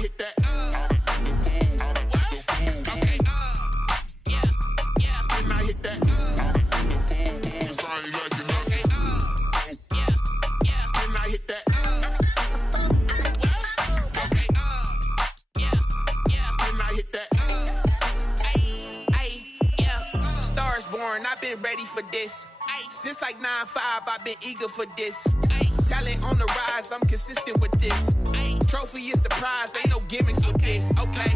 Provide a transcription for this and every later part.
hit that. I've been ready for this. Since like 9-5, I've been eager for this. Talent on the rise, I'm consistent with this. Trophy is the prize, ain't no gimmicks with this. Okay,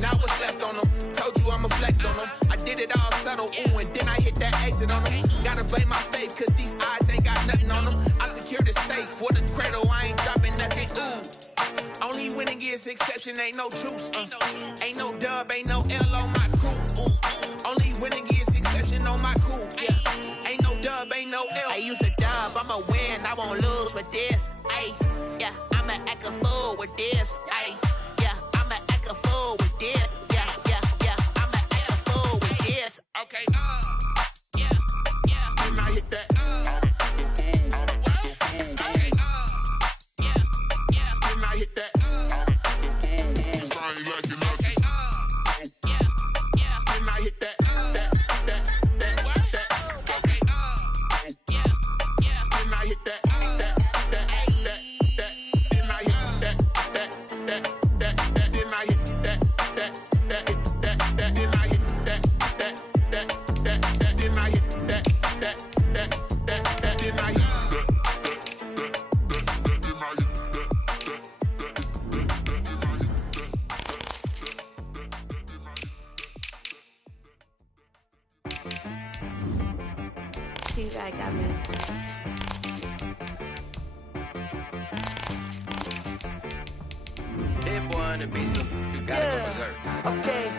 now what's left on them? Told you I'ma flex on them. I did it all subtle, ooh, and then I hit that exit on them. Gotta blame my faith, cause these odds ain't got nothing on them. I secure the safe for the cradle, I ain't dropping nothing, ooh. Only winning is exception, ain't no truce. Ain't no dub, ain't no L on my crew. Only winning is exception on my cool, yeah. Ain't no dub, ain't no L. I use a dub, I'ma win, I won't lose with this. Ay, yeah, I'ma act a fool with this. Ay, yeah, I'ma act a fool with this. Yeah, yeah, yeah, I'ma act a fool with this. Okay, yeah, yeah. Then I hit that. Okay, yeah, yeah. Then I hit that. I ain't like it. You guys got me. Hit boy on the beat, so you gotta go berserk. Okay.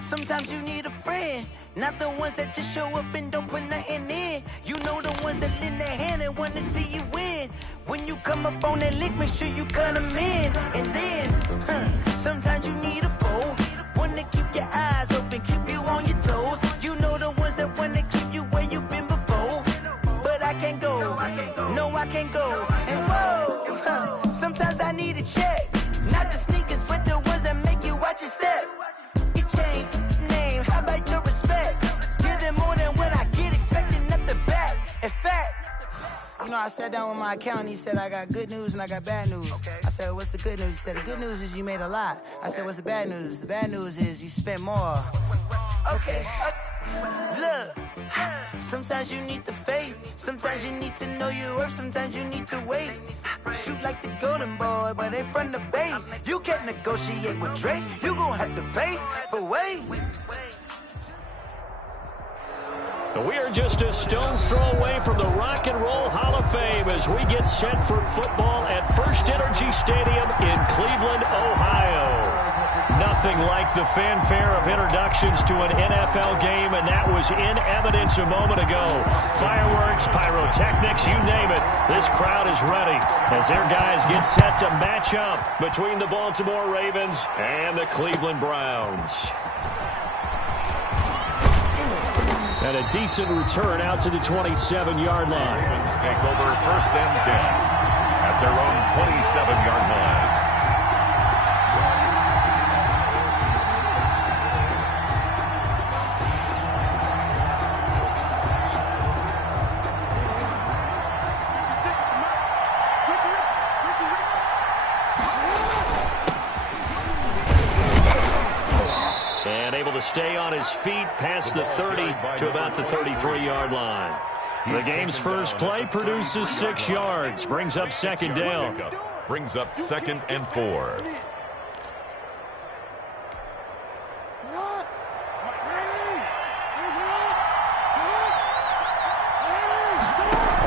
Sometimes you need a friend, not the ones that just show up and don't put nothing in. You know the ones that lend their hand and want to see you win. When you come up on that lick, make sure you cut them in. And then, sometimes you need a foe, one to keep your eyes open, keep you on your toes. You know the ones that want to keep you where you've been before. But I can't go, no I can't go. And whoa, sometimes I need a check. Not the sneakers, but the ones that make you watch your step. You change name, how about your respect? Give them more than what I get, expecting nothing back. In fact, you know, I sat down with my accountant, he said I got good news and I got bad news. I said, what's the good news? He said, the good news is you made a lot. I said, what's the bad news? The bad news is you spent more. Okay. Look, sometimes you need the faith, sometimes you need to know your worth, sometimes you need to wait. Shoot like the golden boy, but they from the bay. You can't negotiate with Drake, you gon' have to pay, but wait. We are just a stone's throw away from the Rock and Roll Hall of Fame as we get set for football at First Energy Stadium in Cleveland, Ohio. Nothing like the fanfare of introductions to an NFL game, and that was in evidence a moment ago. Fireworks, pyrotechnics, you name it. This crowd is ready as their guys get set to match up between the Baltimore Ravens and the Cleveland Browns. And a decent return out to the 27-yard line. Ravens take over 1st and 10 at their own 27-yard line. Stay on his feet past the 30 to about the 33-yard line. The game's first play produces 6 yards, brings up 2nd down. Brings up 2nd and 4.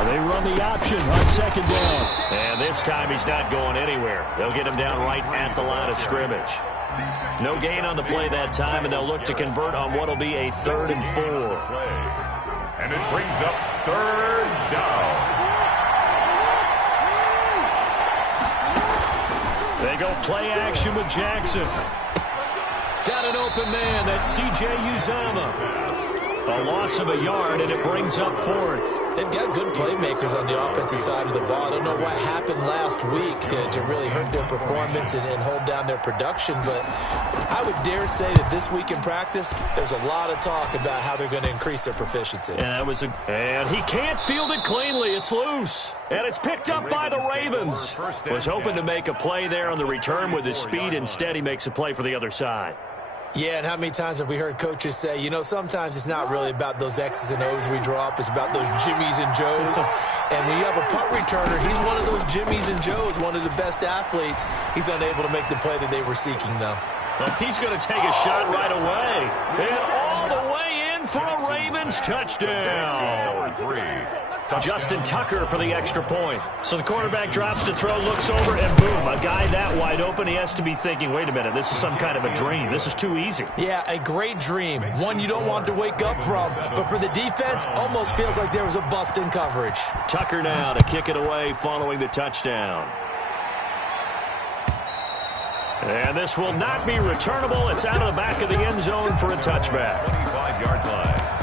They run the option on 2nd down. And this time he's not going anywhere. They'll get him down right at the line of scrimmage. No gain on the play that time, and they'll look to convert on what will be a 3rd and 4. And it brings up 3rd down. They go play action with Jackson. Got an open man. That's C.J. Uzomah. A loss of a yard, and it brings up fourth. They've got good playmakers on the offensive side of the ball. I don't know what happened last week to really hurt their performance and hold down their production, but I would dare say that this week in practice, there's a lot of talk about how they're going to increase their proficiency. And he can't field it cleanly. It's loose. And it's picked up by the Ravens. Was hoping to make a play there on the return with his speed. Instead, he makes a play for the other side. Yeah, and how many times have we heard coaches say, you know, sometimes it's not really about those X's and O's we draw up. It's about those Jimmies and Joes. And when you have a punt returner, he's one of those Jimmies and Joes, one of the best athletes. He's unable to make the play that they were seeking, though. Well, he's going to take a shot right away. And all the way in for a Ravens touchdown. Justin Tucker for the extra point. So the quarterback drops to throw, looks over, and boom, a guy that wide open. He has to be thinking, wait a minute, this is some kind of a dream. This is too easy. Yeah, a great dream. One you don't want to wake up from. But for the defense, almost feels like there was a bust in coverage. Tucker now to kick it away following the touchdown. And this will not be returnable. It's out of the back of the end zone for a touchback. 25-yard line.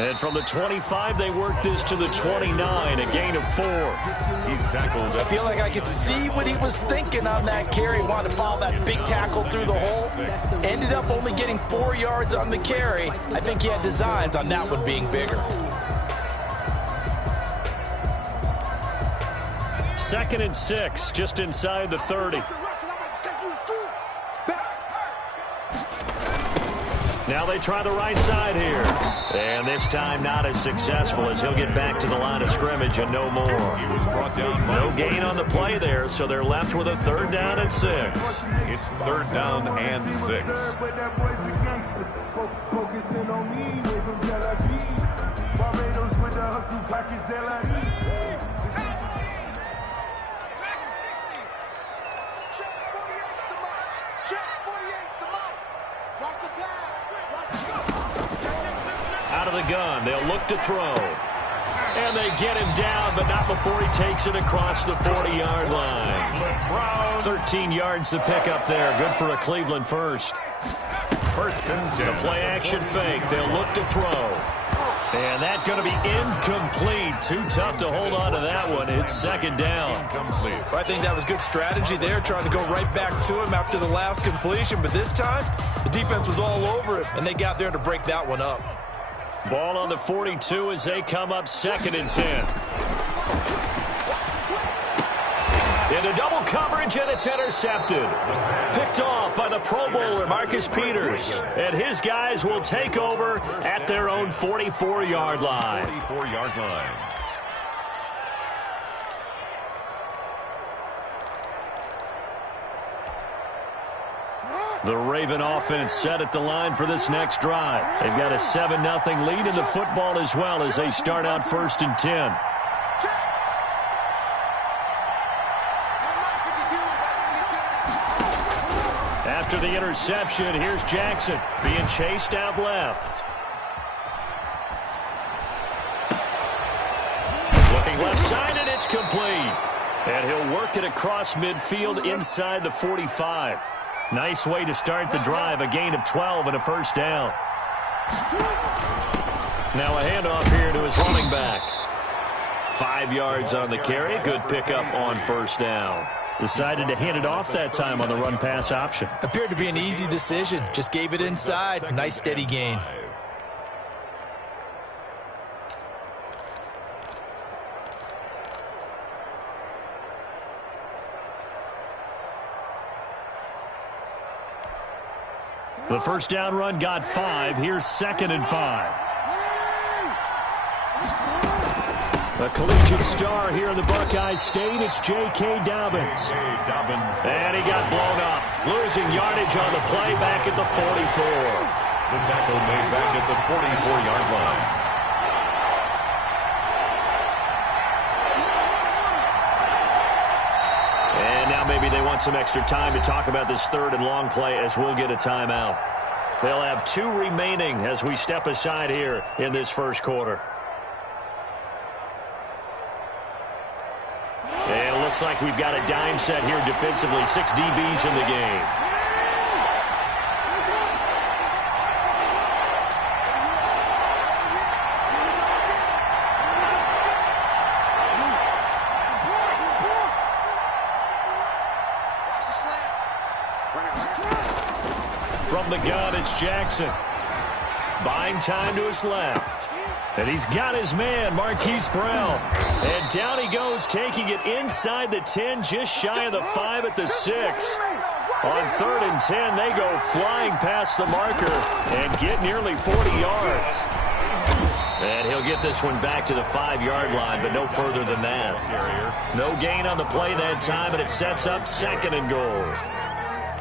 And from the 25, they work this to the 29, a gain of 4. He's tackled. I feel like I could see what he was thinking on that carry. Wanted to follow that big tackle through the hole. Ended up only getting 4 yards on the carry. I think he had designs on that one being bigger. 2nd and 6, just inside the 30. Now they try the right side here. And this time not as successful as he'll get back to the line of scrimmage and no more. He was brought down. No gain on the play there, so they're left with a 3rd down and 6. It's 3rd down and 6. Focusing on me, way from Tel Aviv. Barbados with the hustle package, Out of the gun, they'll look to throw. And they get him down, but not before he takes it across the 40-yard line. 13 yards to pick up there. Good for a Cleveland first. 1st and 10. The play-action fake. They'll look to throw. And that's going to be incomplete. Too tough to hold on to that one. It's 2nd down. Incomplete. I think that was good strategy there, trying to go right back to him after the last completion. But this time, the defense was all over it, and they got there to break that one up. Ball on the 42 as they come up 2nd and 10. Into double coverage, and it's intercepted. Picked off by the Pro Bowler, Marcus Peters. And his guys will take over at their own 44-yard line. 44-yard line. The Raven offense set at the line for this next drive. They've got a 7-0 lead in the football as well as they start out 1st and 10. After the interception, here's Jackson being chased out left. Looking left side, and it's complete. And he'll work it across midfield inside the 45. Nice way to start the drive, a gain of 12 and a 1st down. Now a handoff here to his running back. 5 yards on the carry, good pickup on 1st down. Decided to hand it off that time on the run-pass option. Appeared to be an easy decision. Just gave it inside. Nice steady gain. The 1st down run got 5. Here's 2nd and 5. A collegiate star here in the Buckeye State. It's J.K. Dobbins. And he got blown up. Losing yardage on the play back at the 44. The tackle made back at the 44-yard line. want some extra time to talk about this third and long play as we'll get a timeout. They'll have 2 remaining as we step aside here in this first quarter. And it looks like we've got a dime set here defensively. 6 DBs in the game. From the gun, it's Jackson. Buying time to his left. And he's got his man, Marquise Brown. And down he goes, taking it inside the 10, just shy of the 5 at the 6. On 3rd and 10, they go flying past the marker and get nearly 40 yards. And he'll get this one back to the 5-yard line, but no further than that. No gain on the play that time, and it sets up 2nd and goal.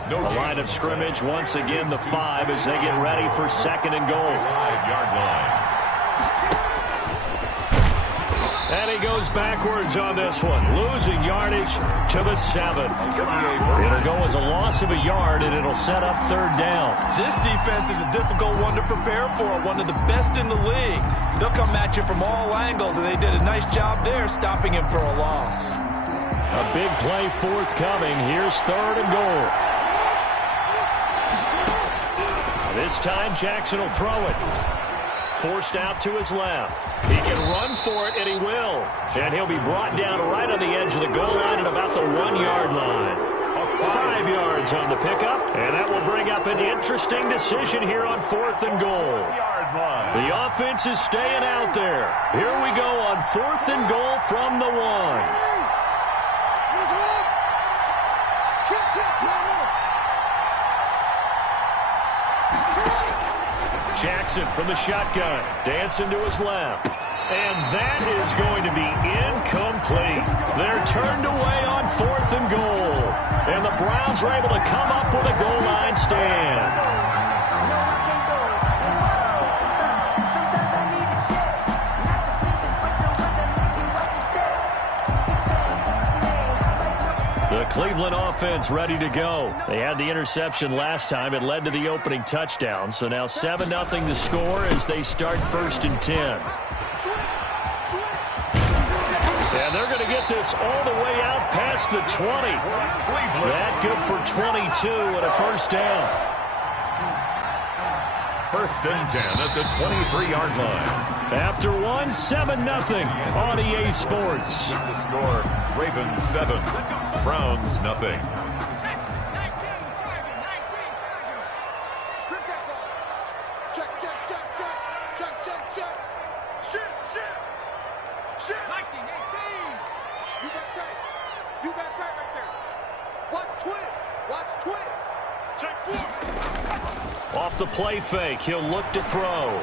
The line of scrimmage, once again, the 5 as they get ready for 2nd and goal. 5-yard line. And he goes backwards on this one, losing yardage to the 7. It'll go as a loss of a yard, and it'll set up 3rd down. This defense is a difficult one to prepare for, one of the best in the league. They'll come at you from all angles, and they did a nice job there stopping him for a loss. A big play forthcoming. Here's 3rd and goal. This time, Jackson will throw it. Forced out to his left. He can run for it, and he will. And he'll be brought down right on the edge of the goal line at about the 1-yard line. 5 yards on the pickup, and that will bring up an interesting decision here on 4th and goal. The offense is staying out there. Here we go on 4th and goal from the 1. Jackson from the shotgun, dancing to his left. And that is going to be incomplete. They're turned away on 4th and goal. And the Browns are able to come up with a goal line stand. The Cleveland offense ready to go. They had the interception last time. It led to the opening touchdown. So now 7-0 to score as they start 1st and 10. And they're going to get this all the way out past the 20. That good for 22 and a 1st down. 1st and 10 at the 23-yard line. After 1, 7-0 on EA Sports. The score, Ravens 7, Browns nothing. You got tight right there. Watch twins. Watch twins. Check 4. Off the play fake, he'll look to throw.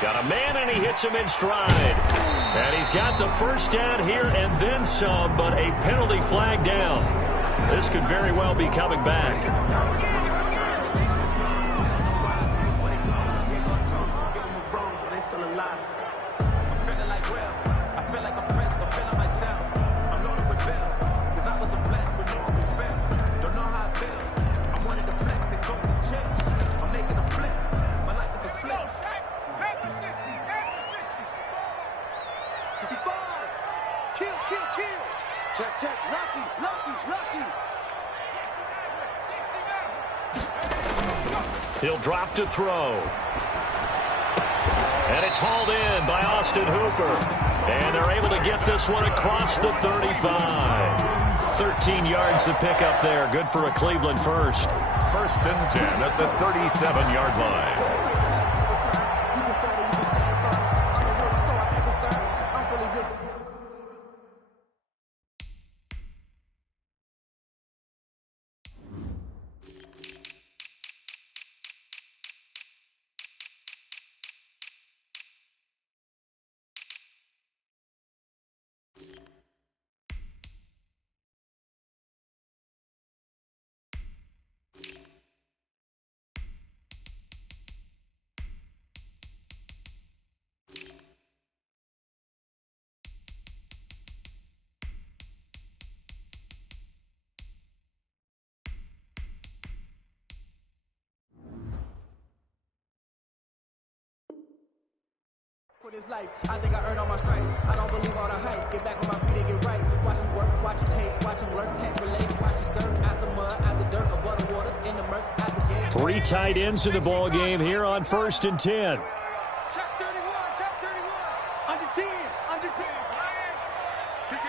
Got a man, and he hits him in stride. And he's got the 1st down here and then some, but a penalty flag down. This could very well be coming back. He'll drop to throw. And it's hauled in by Austin Hooper. And they're able to get this one across the 35. 13 yards to pick up there. Good for a Cleveland 1st. 1st and 10 at the 37-yard line. this life. I think I earned all my stripes. I don't believe all the hype. Get back on my feet and get right. Watch him work, watch him hate, watch him lurk, can't relate. Watch him skirt out the mud, out the dirt, above the waters, in the murks, out the game. 3 tight ends in the ball game here on 1st and 10. Check 31, check 31. Under 10, under 10. Begin.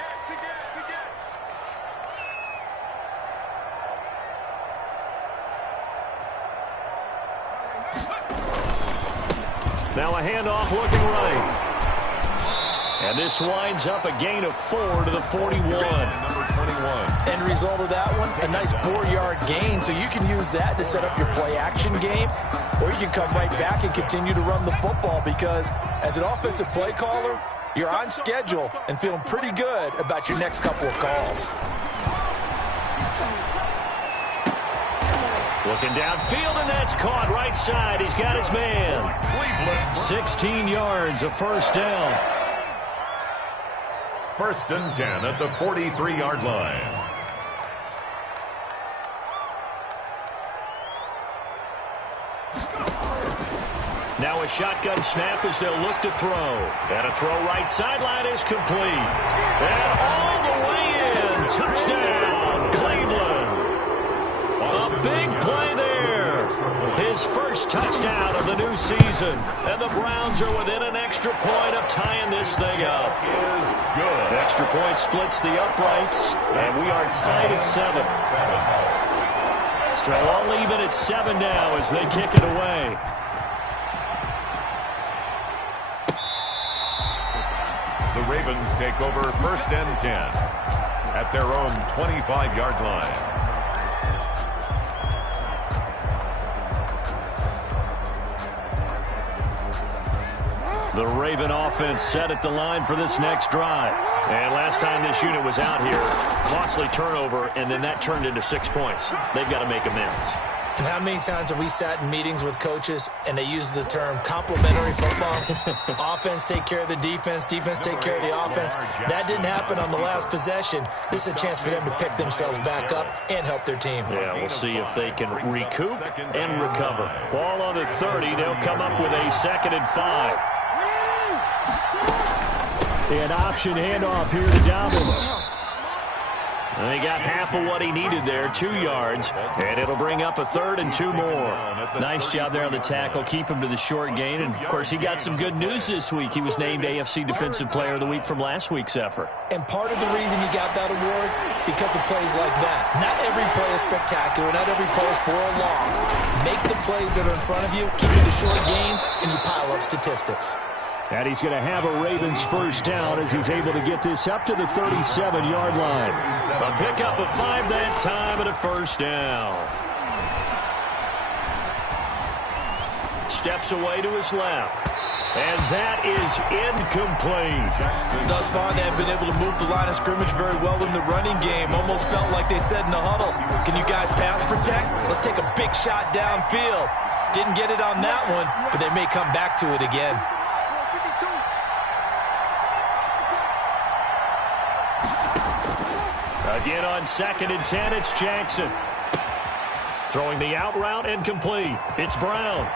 Now a handoff looking right. And this winds up a gain of 4 to the 41. Number 21. End result of that one, a nice 4-yard gain. So you can use that to set up your play-action game, or you can come right back and continue to run the football because as an offensive play caller, you're on schedule and feeling pretty good about your next couple of calls. Looking downfield, and that's caught right side. He's got his man. 16 yards, a first down. 1st and 10 at the 43-yard line. Now a shotgun snap as they'll look to throw. And a throw right sideline is complete. And all the way in. Touchdown, Cleveland. A big play there. His first touchdown of the new season. And the Browns are within an extra point of tying this thing up. Good. Extra point splits the uprights. And we are tied at 7. So all even at 7 now as they kick it away. The Ravens take over 1st and 10 at their own 25-yard line. The Raven offense set at the line for this next drive. And last time this unit was out here, costly turnover, and then that turned into 6 points. They've got to make amends. And how many times have we sat in meetings with coaches and they use the term complementary football? Offense take care of the defense, defense take care of the offense. That didn't happen on the last possession. This is a chance for them to pick themselves back up and help their team. Yeah, we'll see if they can recoup and recover. Ball on the 30. They'll come up with a 2nd and 5. An option handoff here to Dobbins. They got half of what he needed there, 2 yards, and it'll bring up a 3rd and 2 more. Nice job there on the tackle, keep him to the short gain, and of course he got some good news this week. He was named AFC Defensive Player of the Week from last week's effort. And part of the reason he got that award, because of plays like that. Not every play is spectacular, not every play is for a loss. Make the plays that are in front of you, keep it to short gains, and you pile up statistics. And he's going to have a Ravens first down as he's able to get this up to the 37-yard line. A pickup of 5 that time and a first down. Steps away to his left. And that is incomplete. Thus far, they have been able to move the line of scrimmage very well in the running game. Almost felt like they said in the huddle, can you guys pass protect? Let's take a big shot downfield. Didn't get it on that one, but they may come back to it again. Again on 2nd and 10, it's Jackson. Throwing the out route and complete. It's Brown.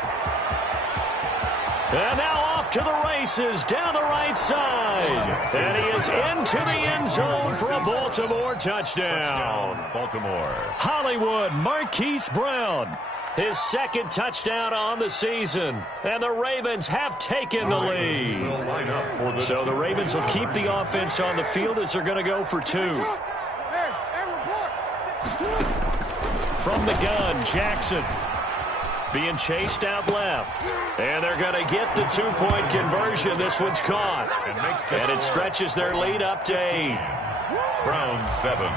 And now off to the races down the right side. And he is into the end zone for a Baltimore touchdown. Baltimore. Hollywood Marquise Brown. His 2nd touchdown on the season. And the Ravens have taken the lead. So the Ravens will keep the offense on the field as they're going to go for 2. From the gun, Jackson being chased out left. And they're going to get the 2-point conversion. This one's caught. And it stretches their lead up to 8. Brown 7.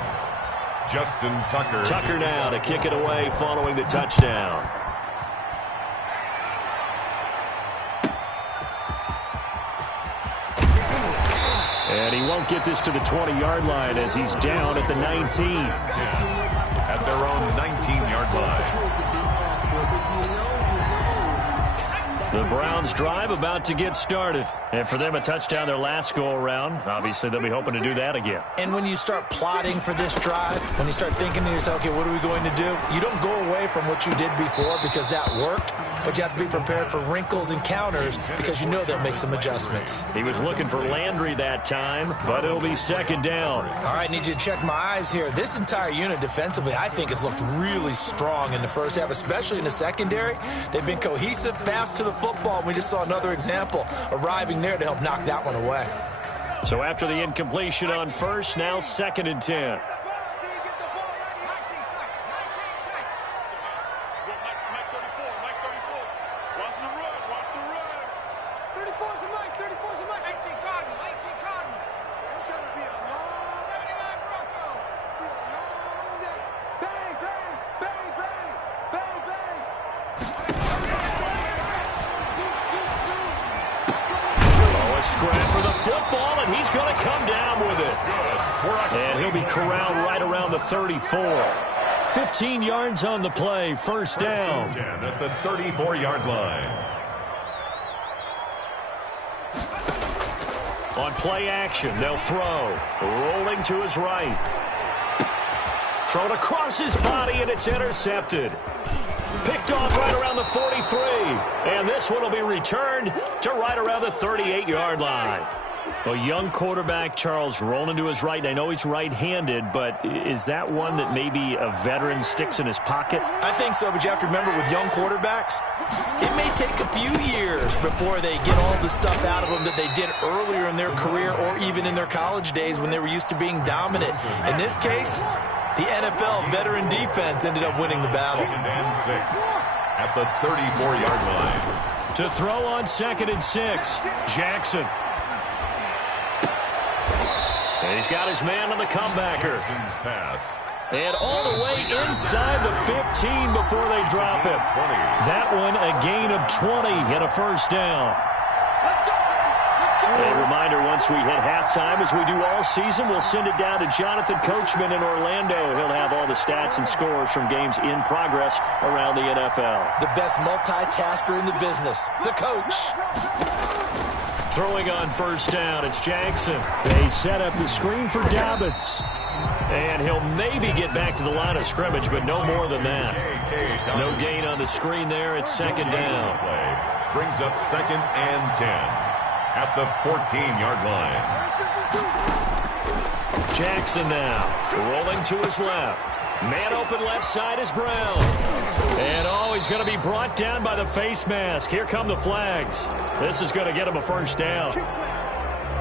Justin Tucker. Tucker now to kick it away following the touchdown. And he won't get this to the 20-yard line as he's down at the 19. At their own 19-yard line. The Browns drive about to get started. And for them, a touchdown their last go-around. Obviously, they'll be hoping to do that again. And when you start plotting for this drive, when you start thinking to yourself, okay, what are we going to do? You don't go away from what you did before because that worked. but you have to be prepared for wrinkles and counters because you know they'll make some adjustments. He was looking for Landry that time, but it'll be second down. All right, need you to check my eyes here. This entire unit defensively, I think, has looked really strong in the first half, especially in the secondary. They've been cohesive, fast to the football. We just saw another example arriving there to help knock that one away. So after the incompletion on first, now 2nd and 10. Scrap for the football, and he's going to come down with it. And he'll be corralled right around the 34. 15 yards on the play, first down. At the 34-yard line. On play action, they'll throw. Rolling to his right. Thrown across his body, and it's intercepted. Picked off right around the 43. And this one will be returned to right around the 38-yard line. A young quarterback, Charles, rolling to his right. And I know he's right-handed, but is that one that maybe a veteran sticks in his pocket? I think so, but you have to remember with young quarterbacks, it may take a few years before they get all the stuff out of them that they did earlier in their career or even in their college days when they were used to being dominant. In this case, the NFL veteran defense ended up winning the battle. 2nd and 6 at the 34-yard line. To throw on 2nd and 6, Jackson. And he's got his man on the comebacker. Pass. And all the way inside the 15 before they drop him. That one a gain of 20 and a first down. A reminder, once we hit halftime, as we do all season, we'll send it down to Jonathan Coachman in Orlando. He'll have all the stats and scores from games in progress around the NFL. The best multitasker in the business, the coach. Throwing on first down, it's Jackson. They set up the screen for Dobbins. And he'll maybe get back to the line of scrimmage, but no more than that. No gain on the screen there. It's second down. Brings up 2nd and 10. At the 14-yard line. Jackson now rolling to his left. Man open left side is Brown. And he's going to be brought down by the face mask. Here come the flags. This is going to get him a first down.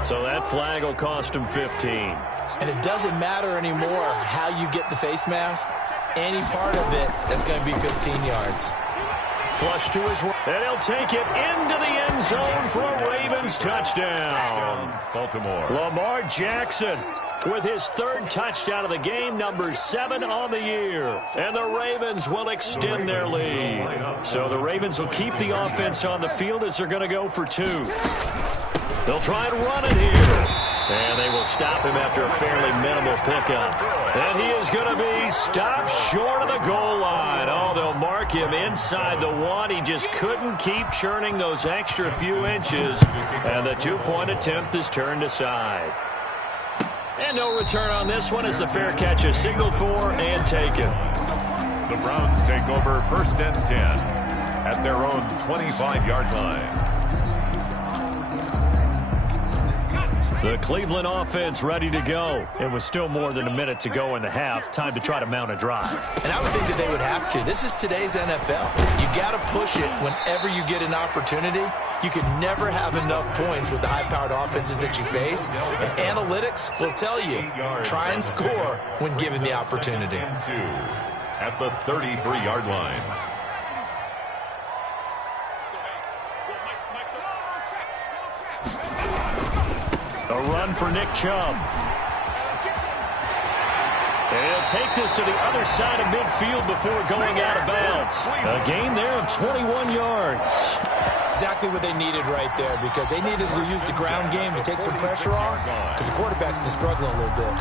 So that flag will cost him 15. And it doesn't matter anymore how you get the face mask. Any part of it, that's going to be 15 yards. Flush to his right, and he'll take it into the end zone for a Ravens touchdown. Baltimore. Lamar Jackson with his 3rd touchdown of the game, number 7 on the year. And the Ravens will extend their lead. So the Ravens will keep the offense on the field as they're going to go for 2. They'll try and run it here. And they will stop him after a fairly minimal pickup. And he is going to be stopped short of the goal line. Oh, they'll mark him inside the 1. He just couldn't keep churning those extra few inches. And the 2-point attempt is turned aside. And no return on this one as the fair catch is signaled for and taken. The Browns take over 1st and 10 at their own 25-yard line. The Cleveland offense ready to go. It was still more than a minute to go in the half. Time to try to mount a drive. And I would think that they would have to. This is today's NFL. You got to push it whenever you get an opportunity. You can never have enough points with the high-powered offenses that you face. And analytics will tell you, try and score when given the opportunity. At the 33-yard line. A run for Nick Chubb. And he'll take this to the other side of midfield before going out of bounds. A gain there of 21 yards. Exactly what they needed right there, because they needed to use the ground game to take some pressure off, because the quarterback's been struggling a little bit.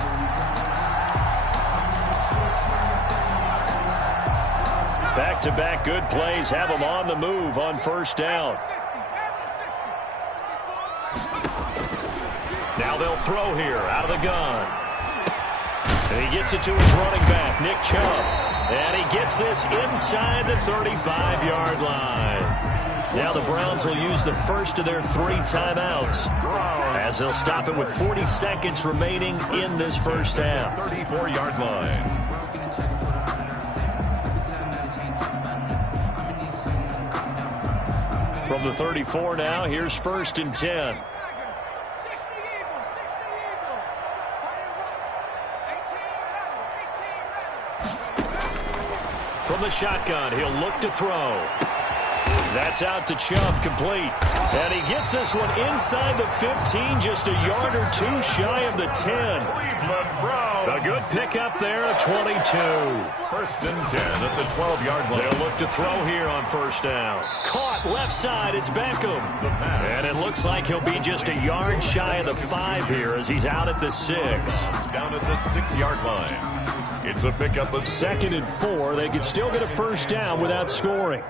Back-to-back good plays have them on the move on first down. Now they'll throw here out of the gun. And he gets it to his running back, Nick Chubb. And he gets this inside the 35-yard line. Now the Browns will use the first of their 3 timeouts as they'll stop it with 40 seconds remaining in this first half. 34-yard line. From the 34 now, here's 1st and 10. From the shotgun, he'll look to throw. That's out to Chubb, complete. And he gets this one inside the 15, just a yard or 2 shy of the 10. A good pickup there, a 22. 1st and 10 at the 12-yard line. They'll look to throw here on 1st down. Caught left side, it's Beckham. And it looks like he'll be just a yard shy of the 5 here as he's out at the 6. He's down at the 6-yard line. It's a pickup of 2nd and 4. They could still get a 1st down without scoring.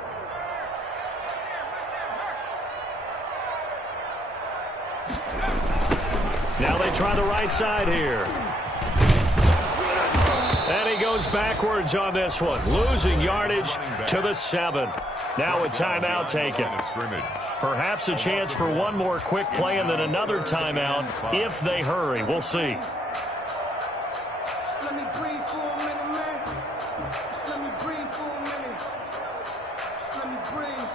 Now they try the right side here. And he goes backwards on this one, losing yardage to the 7. Now a timeout taken. Perhaps a chance for one more quick play and then another timeout if they hurry. We'll see. Let me breathe for a minute, man. Let me breathe for a minute. Let me breathe.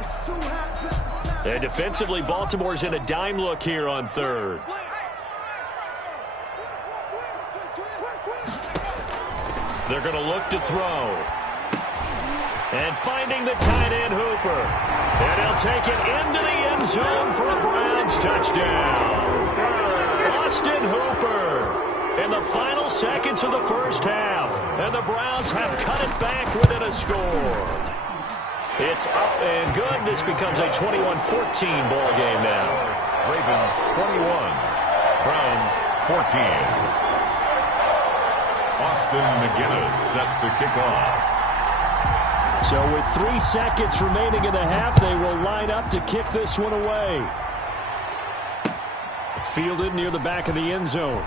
It's too hot to... And defensively, Baltimore's in a dime look here on 3rd. They're going to look to throw. And finding the tight end, Hooper. And he'll take it into the end zone for a Browns touchdown. Austin Hooper in the final seconds of the first half. And the Browns have cut it back within a score. It's up and good. This becomes a 21-14 ball game now. Ravens 21, Browns 14. Austin McGinnis set to kick off. So with 3 seconds remaining in the half, they will line up to kick this one away. Fielded near the back of the end zone.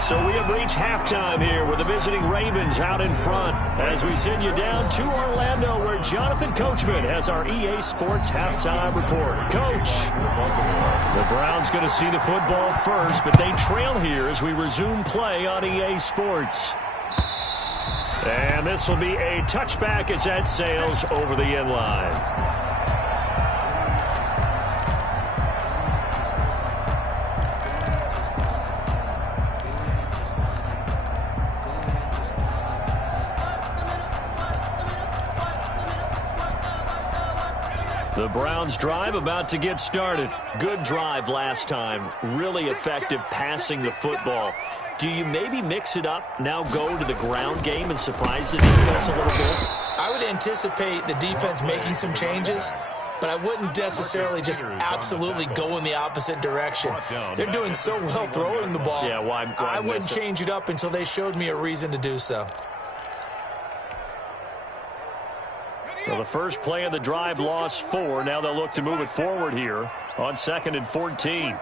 So we have reached halftime here with the visiting Ravens out in front as we send you down to Orlando where Jonathan Coachman has our EA Sports halftime report. Coach, the Browns going to see the football first, but they trail here as we resume play on EA Sports. And this will be a touchback as that sails over the end line. The Browns drive about to get started. Good drive last time. Really effective passing the football. Do you maybe mix it up, now go to the ground game and surprise the defense a little bit? I would anticipate the defense making some changes, but I wouldn't necessarily just absolutely go in the opposite direction. They're doing so well throwing the ball. Yeah, why I wouldn't change it up until they showed me a reason to do so. So the first play of the drive lost 4. Now they'll look to move it forward here on 2nd and 14.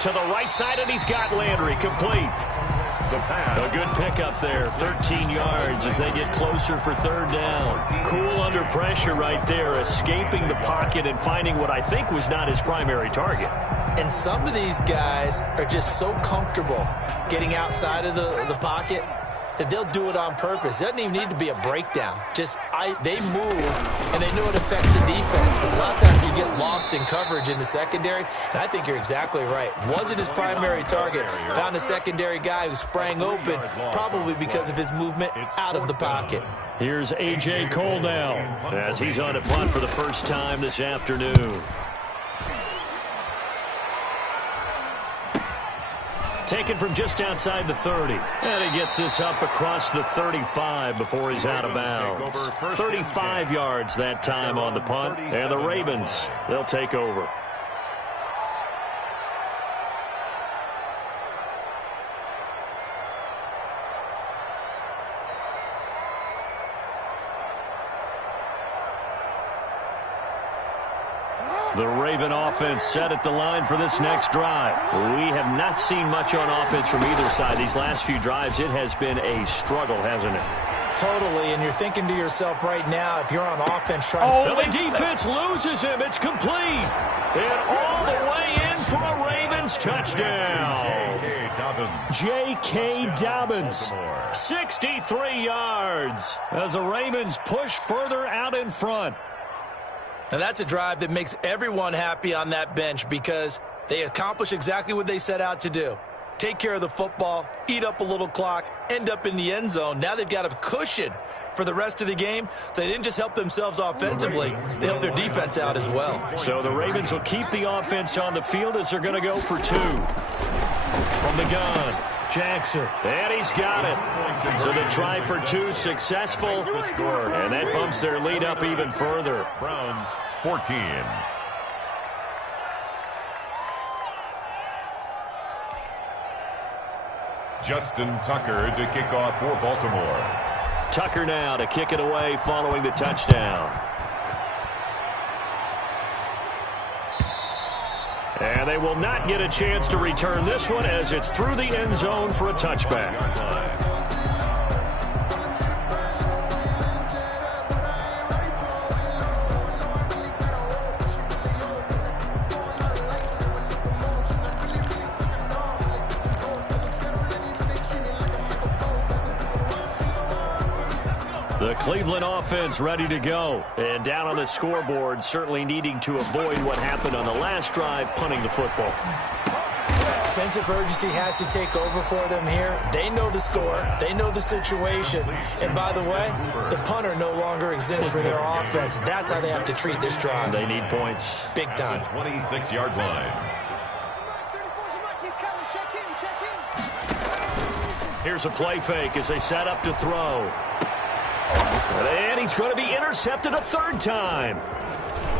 To the right side, and he's got Landry complete. A good pickup there, 13 yards as they get closer for 3rd down. Cool under pressure right there, escaping the pocket and finding what I think was not his primary target. And some of these guys are just so comfortable getting outside of the pocket that they'll do it on purpose. It doesn't even need to be a breakdown. They move, and they know it affects the defense because a lot of times you get lost in coverage in the secondary, and I think you're exactly right. Wasn't his primary target. Found a secondary guy who sprang open, probably because of his movement out of the pocket. Here's A.J. Cole now as he's on a punt for the first time this afternoon. Taken from just outside the 30. And he gets this up across the 35 before he's out of bounds. 35 yards that time on the punt. And the Ravens, they'll take over. Raven offense set at the line for this next drive. We have not seen much on offense from either side. These last few drives, it has been a struggle, hasn't it? Totally, and you're thinking to yourself right now, if you're on offense trying to... the defense loses him. It's complete. And all the way in for a Ravens touchdown. J.K. Dobbins, 63 yards as the Ravens push further out in front. And that's a drive that makes everyone happy on that bench because they accomplish exactly what they set out to do. Take care of the football, eat up a little clock, end up in the end zone. Now they've got a cushion for the rest of the game. So they didn't just help themselves offensively, they helped their defense out as well. So the Ravens will keep the offense on the field as they're going to go for 2. From the gun, Jackson, and he's got it. So the try for 2 successful, and that bumps their lead up even further. Browns 14. Justin Tucker to kick off for Baltimore. Tucker now to kick it away following the touchdown. And they will not get a chance to return this one as it's through the end zone for a touchback. The Cleveland offense ready to go. And down on the scoreboard, certainly needing to avoid what happened on the last drive, punting the football. Sense of urgency has to take over for them here. They know the score. They know the situation. And by the way, the punter no longer exists for their offense. That's how they have to treat this drive. They need points. Big time. 26-yard line. Here's a play fake as they set up to throw. And he's going to be intercepted a 3rd time.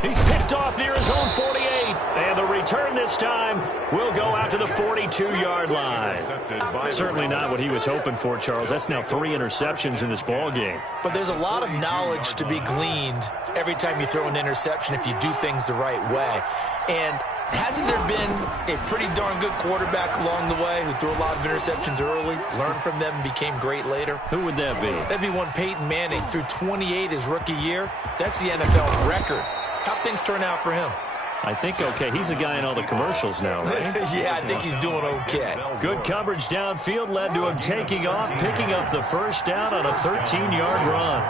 He's picked off near his own 48. And the return this time will go out to the 42-yard line. Certainly not what he was hoping for, Charles. That's now 3 interceptions in this ball game. But there's a lot of knowledge to be gleaned every time you throw an interception if you do things the right way. And hasn't there been a pretty darn good quarterback along the way who threw a lot of interceptions early, learned from them, and became great later? Who would that be? That'd be one Peyton Manning. Threw 28 his rookie year. That's the NFL record. How'd things turn out for him? I think okay. He's a guy in all the commercials now, right? Yeah, I think he's doing okay. Good coverage downfield led to him taking off, picking up the 1st down on a 13-yard run.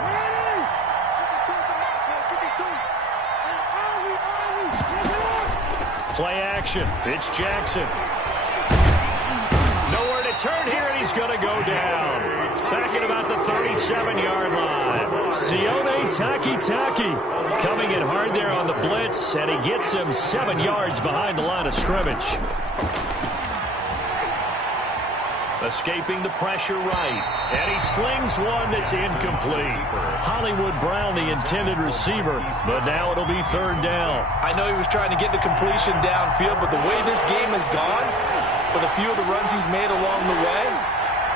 Play action. It's Jackson. Nowhere to turn here, and he's going to go down. Back at about the 37-yard line. Sione Takitaki coming in hard there on the blitz, and he gets him 7 yards behind the line of scrimmage. Escaping the pressure right. And he slings one that's incomplete. Hollywood Brown, the intended receiver, but now it'll be 3rd down. I know he was trying to get the completion downfield, but the way this game has gone, with a few of the runs he's made along the way,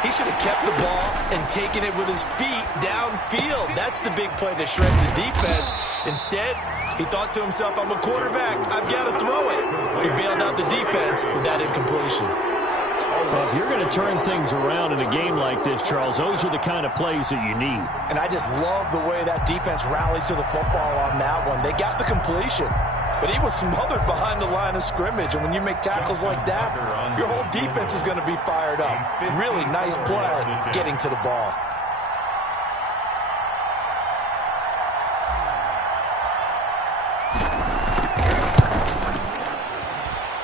he should have kept the ball and taken it with his feet downfield. That's the big play that shreds the defense. Instead, he thought to himself, I'm a quarterback. I've got to throw it. He bailed out the defense with that incompletion. Well, if you're going to turn things around in a game like this, Charles, those are the kind of plays that you need. And I just love the way that defense rallied to the football on that one. They got the completion, but he was smothered behind the line of scrimmage. And when you make tackles like that, your whole defense is going to be fired up. Really nice play getting to the ball.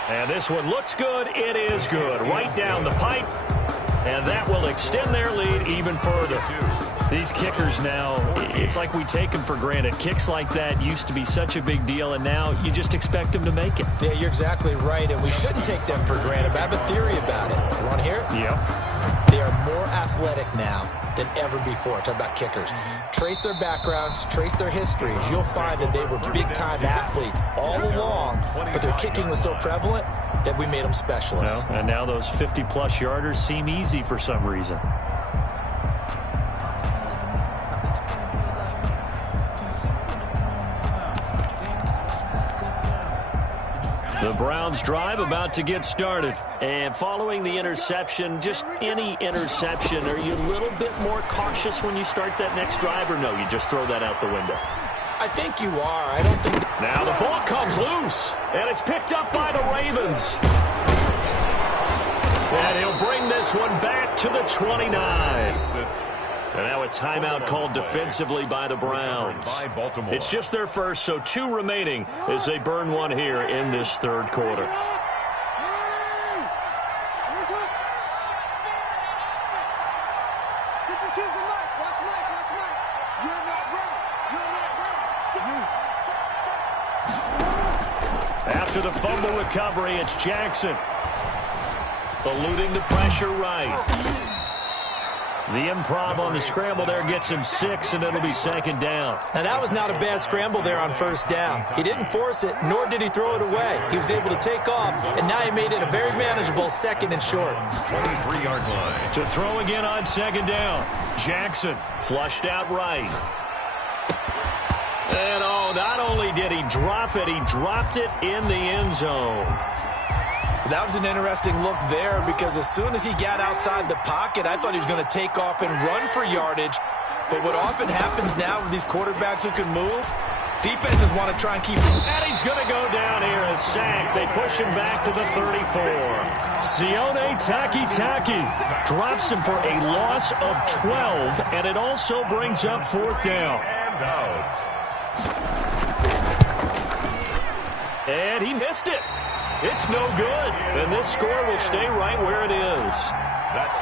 And this one looks good. It is good. Right down the pipe. And that will extend their lead even further. These kickers now, it's like we take them for granted. Kicks like that used to be such a big deal, and now you just expect them to make it. Yeah, you're exactly right, and we shouldn't take them for granted. But I have a theory about it. You want to hear it? Yep. They are more athletic now than ever before. Talk about kickers. Trace their backgrounds, trace their histories. You'll find that they were big-time athletes all along, but their kicking was so prevalent that we made them specialists. Well, and now those 50-plus yarders seem easy for some reason. The Browns drive about to get started. And following the interception, just any interception, are you a little bit more cautious when you start that next drive, or no, you just throw that out the window? I think you are. I don't think... Now the ball comes loose, and it's picked up by the Ravens. And he'll bring this one back to the 29. And now a timeout called defensively by the Browns. It's just their first, so 2 remaining as they burn one here in this third quarter. After the fumble recovery, it's Jackson. Eluding the pressure right. The improv on the scramble there gets him 6, and it'll be second down. Now, that was not a bad scramble there on first down. He didn't force it, nor did he throw it away. He was able to take off, and now he made it a very manageable second and short. 23-yard line. To throw again on second down. Jackson flushed out right. And, oh, not only did he drop it, he dropped it in the end zone. That was an interesting look there because as soon as he got outside the pocket, I thought he was going to take off and run for yardage. But what often happens now with these quarterbacks who can move, defenses want to try and keep him. And he's going to go down here, a sack. They push him back to the 34. Sione Takitaki drops him for a loss of 12, and it also brings up fourth down. And he missed it. It's no good, and this score will stay right where it is.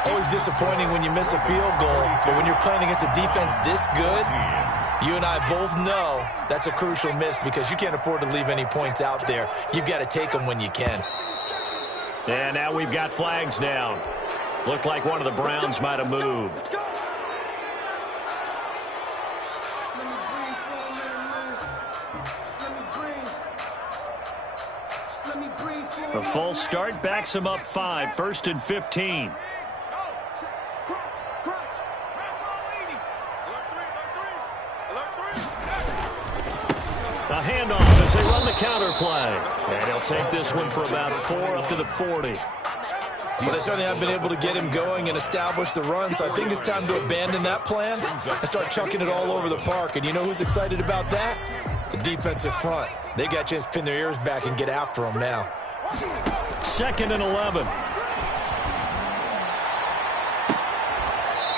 Always disappointing when you miss a field goal, but when you're playing against a defense this good, you and I both know that's a crucial miss because you can't afford to leave any points out there. You've got to take them when you can. And now we've got flags down. Looked like one of the Browns might have moved. The full start backs him up 5, 1st and 15. A handoff as they run the counter play. And he'll take this one for about 4 up to the 40. Well, they certainly have been able to get him going and establish the run, so I think it's time to abandon that plan and start chucking it all over the park. And you know who's excited about that? The defensive front. They got a chance to pin their ears back and get after him now. 2nd and 11.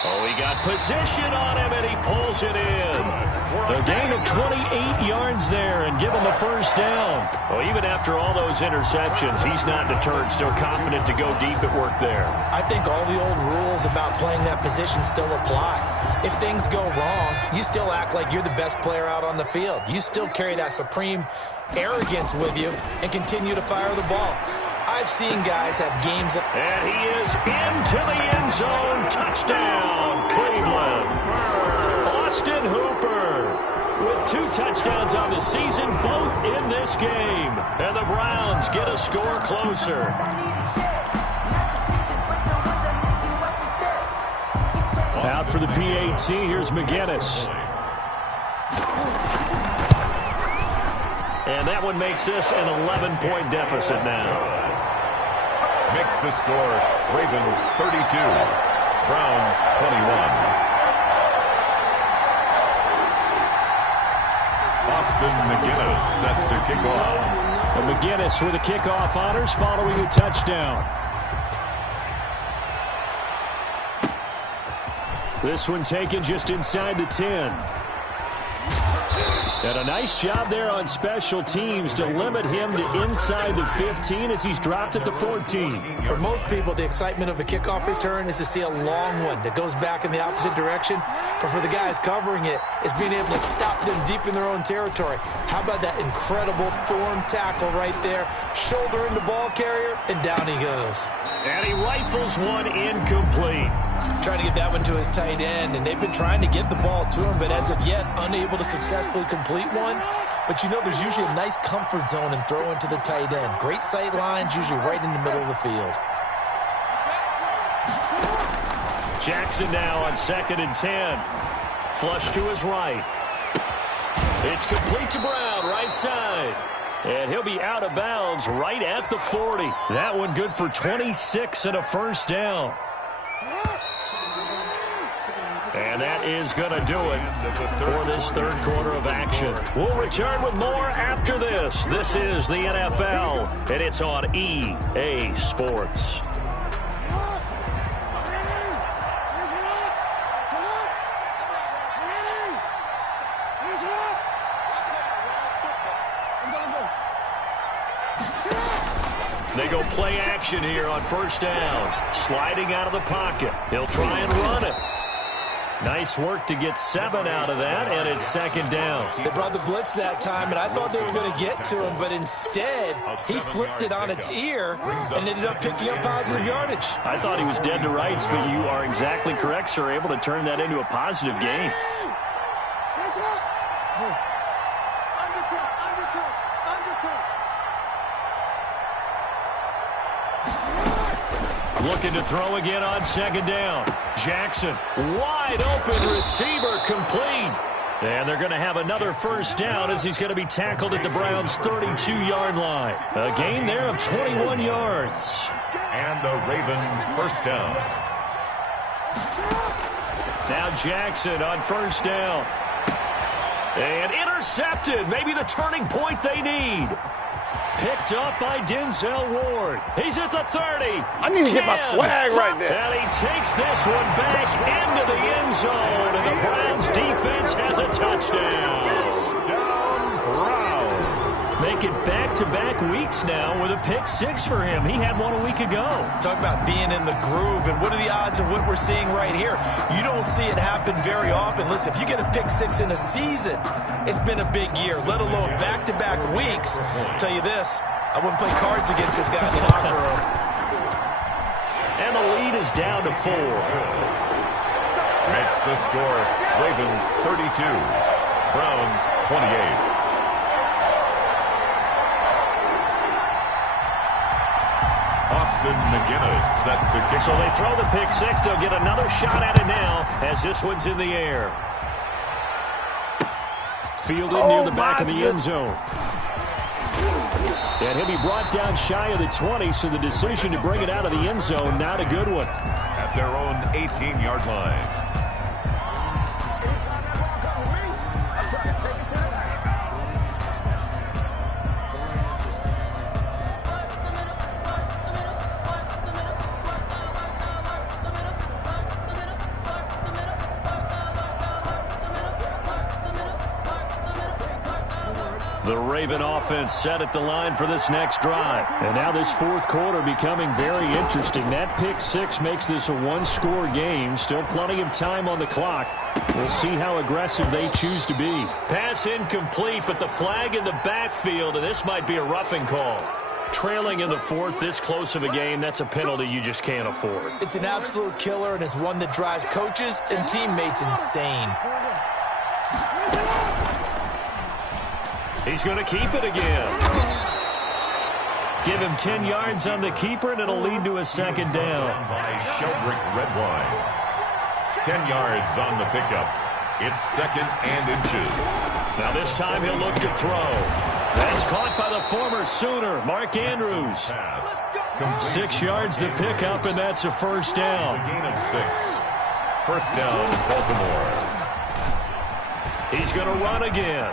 Oh, he got position on him, and he pulls it in. A gain of 28 yards there and give him a first down. Well, even after all those interceptions, he's not deterred, still confident to go deep at work there. I think all the old rules about playing that position still apply. If things go wrong, you still act like you're the best player out on the field. You still carry that supreme arrogance with you and continue to fire the ball. I've seen guys have games. And he is into the end zone. Touchdown, Cleveland. Austin Hooper with 2 touchdowns on the season, both in this game. And the Browns get a score closer. Out for the PAT, here's McGinnis. And that one makes this an 11-point deficit now. Makes the score Ravens 32, Browns 21. Austin McGinnis set to kick off. And McGinnis with the kickoff honors following a touchdown. This one taken just inside the 10. And a nice job there on special teams to limit him to inside the 15 as he's dropped at the 14. For most people, the excitement of a kickoff return is to see a long one that goes back in the opposite direction. But for the guys covering it, it's being able to stop them deep in their own territory. How about that incredible form tackle right there? Shoulder into ball carrier, and down he goes. And he rifles one incomplete. Trying to get that one to his tight end, and they've been trying to get the ball to him, but as of yet, unable to successfully complete one. But you know, there's usually a nice comfort zone in throwing to the tight end. Great sight lines, usually right in the middle of the field. Jackson now on 2nd and 10. Flush to his right. It's complete to Brown, right side. And he'll be out of bounds right at the 40. That one good for 26 and a first down. And that is going to do it for this third quarter of action. We'll return with more after this. This is the NFL, and it's on EA Sports. They go play action here on first down. Sliding out of the pocket. He'll try and run it. Nice work to get 7 out of that, and it's second down. They brought the blitz that time, and I thought they were going to get to him, but instead, he flipped it on its ear and ended up picking up positive yardage. I thought he was dead to rights, but you are exactly correct, sir. Able to turn that into a positive gain. Looking to throw again on second down. Jackson, wide open receiver, complete. And they're going to have another first down as he's going to be tackled at the Browns' 32-yard line. A gain there of 21 yards. And a Raven first down. Now Jackson on first down. And intercepted. Maybe the turning point they need. Picked up by Denzel Ward. He's at the 30. I need to get my swag right there. And he takes this one back into the end zone. And the Browns defense has a touchdown. Making back-to-back weeks now with a pick 6 for him. He had one a week ago. Talk about being in the groove, and what are the odds of what we're seeing right here? You don't see it happen very often. Listen, if you get a pick 6 in a season, it's been a big year, let alone back-to-back weeks. I'll tell you this, I wouldn't play cards against this guy in the locker room. And the lead is down to 4. Makes the score Ravens 32, Browns 28. Austin McGinnis set to kick. So they throw the pick 6. They'll get another shot at it now as this one's in the air. Fielded near the back of the end zone. And he'll be brought down shy of the 20, so the decision to bring it out of the end zone, not a good one. At their own 18-yard line. The Raven offense set at the line for this next drive. And now this fourth quarter becoming very interesting. That pick 6 makes this a one-score game. Still plenty of time on the clock. We'll see how aggressive they choose to be. Pass incomplete, but the flag in the backfield, and this might be a roughing call. Trailing in the fourth, this close of a game, that's a penalty you just can't afford. It's an absolute killer, and it's one that drives coaches and teammates insane. He's going to keep it again. Give him 10 yards on the keeper, and it'll lead to a second down. By Sheldrick Redwine. 10 yards on the pickup. It's second and inches. Now this time he'll look to throw. That's caught by the former Sooner, Mark Andrews. 6 yards the pickup, and that's a first down. It's a gain of 6. First down, Baltimore. He's going to run again.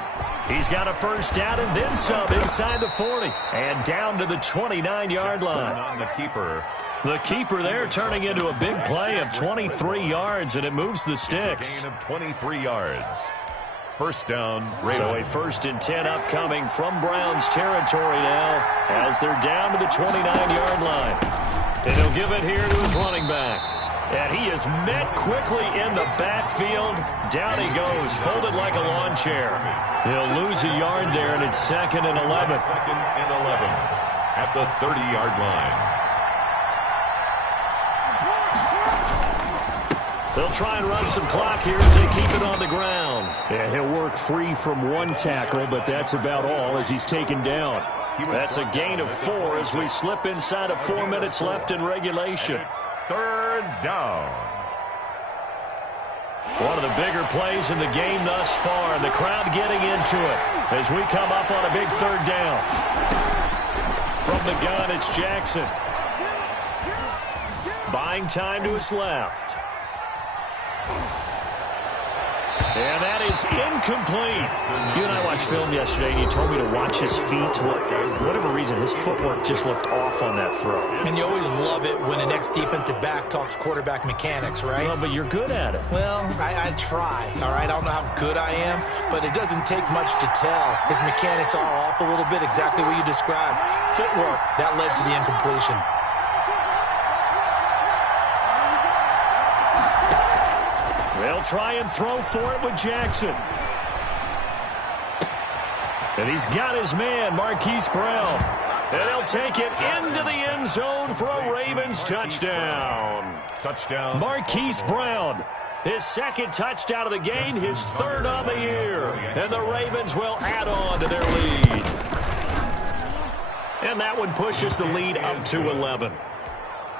He's got a first down and then some inside the 40. And down to the 29-yard line. On the keeper. The keeper there turning into a big play of 23 yards, and it moves the sticks. A gain of 23 yards. First down, Ravens. So a 1st and 10 upcoming from Browns territory now as they're down to the 29-yard line. And he'll give it here to his running back. And he is met quickly in the backfield. Down he goes, folded like a lawn chair. He'll lose a yard there, and it's 2nd and 11. 2nd and 11 at the 30-yard line. They'll try and run some clock here as they keep it on the ground. And he'll work free from one tackle, but that's about all as he's taken down. That's a gain of 4 as we slip inside of 4 minutes left in regulation. Third down. One of the bigger plays in the game thus far, and the crowd getting into it as we come up on a big third down. From the gun, it's Jackson. Buying time to his left. And that is incomplete. You and I watched film yesterday, and you told me to watch his feet. For whatever reason, his footwork just looked off on that throw. And you always love it when an ex-defensive back talks quarterback mechanics, right? Well, but you're good at it. Well, I try, all right? I don't know how good I am, but it doesn't take much to tell. His mechanics are off a little bit, exactly what you described. Footwork, that led to the incompletion. They'll try and throw for it with Jackson. And he's got his man, Marquise Brown. And he'll take it into the end zone for a Ravens touchdown. Touchdown. Marquise Brown, his second touchdown of the game, his third on the year. And the Ravens will add on to their lead. And that one pushes the lead up to 11.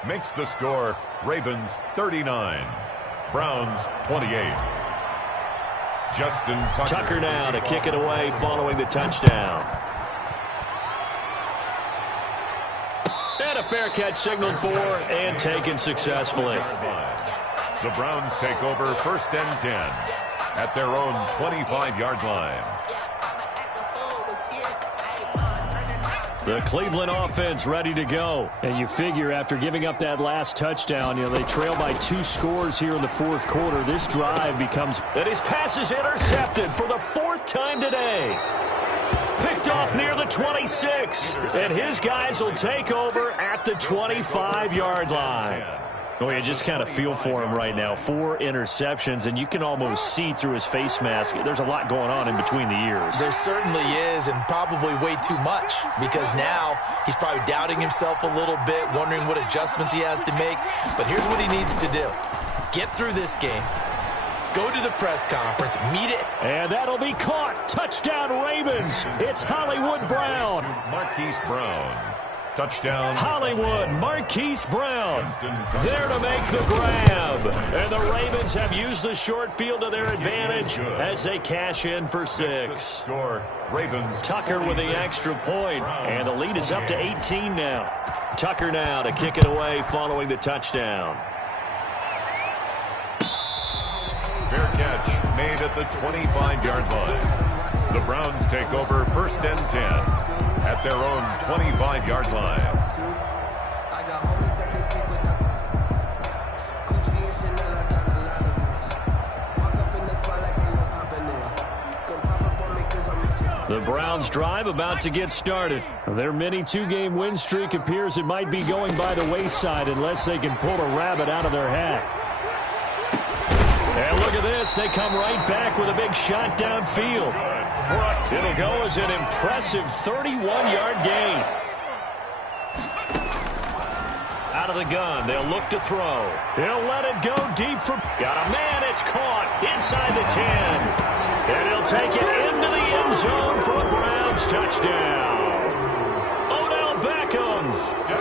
Makes the score Ravens 39. Browns 28. Justin Tucker now to kick it away following the touchdown. And a fair catch signaled for and taken successfully. The Browns take over 1st and 10 at their own 25-yard line. The Cleveland offense ready to go. And you figure after giving up that last touchdown, they trail by 2 scores here in the fourth quarter. This drive becomes... And his pass is intercepted for the 4th time today. Picked off near the 26. And his guys will take over at the 25-yard line. Oh, you just kind of feel for him right now. 4 interceptions, and you can almost see through his face mask. There's a lot going on in between the ears. There certainly is, and probably way too much, because now he's probably doubting himself a little bit, wondering what adjustments he has to make. But here's what he needs to do. Get through this game. Go to the press conference. Meet it. And that'll be caught. Touchdown, Ravens. It's Hollywood Brown. Marquise Brown. Touchdown. Hollywood, Marquise Brown, there to make the grab. And the Ravens have used the short field to their advantage as they cash in for 6. Score, Ravens. Tucker with the extra point, and the lead is up to 18 now. Tucker now to kick it away following the touchdown. Fair catch made at the 25-yard line. The Browns take over 1st and 10 at their own 25-yard line. The Browns drive about to get started. Their mini 2-game win streak appears it might be going by the wayside unless they can pull a rabbit out of their hat. And look at this. They come right back with a big shot downfield. It'll go as an impressive 31-yard gain. Out of the gun. They'll look to throw. He'll let it go deep for... Got a man. It's caught inside the 10. And he'll take it into the end zone for a Browns touchdown. Odell Beckham,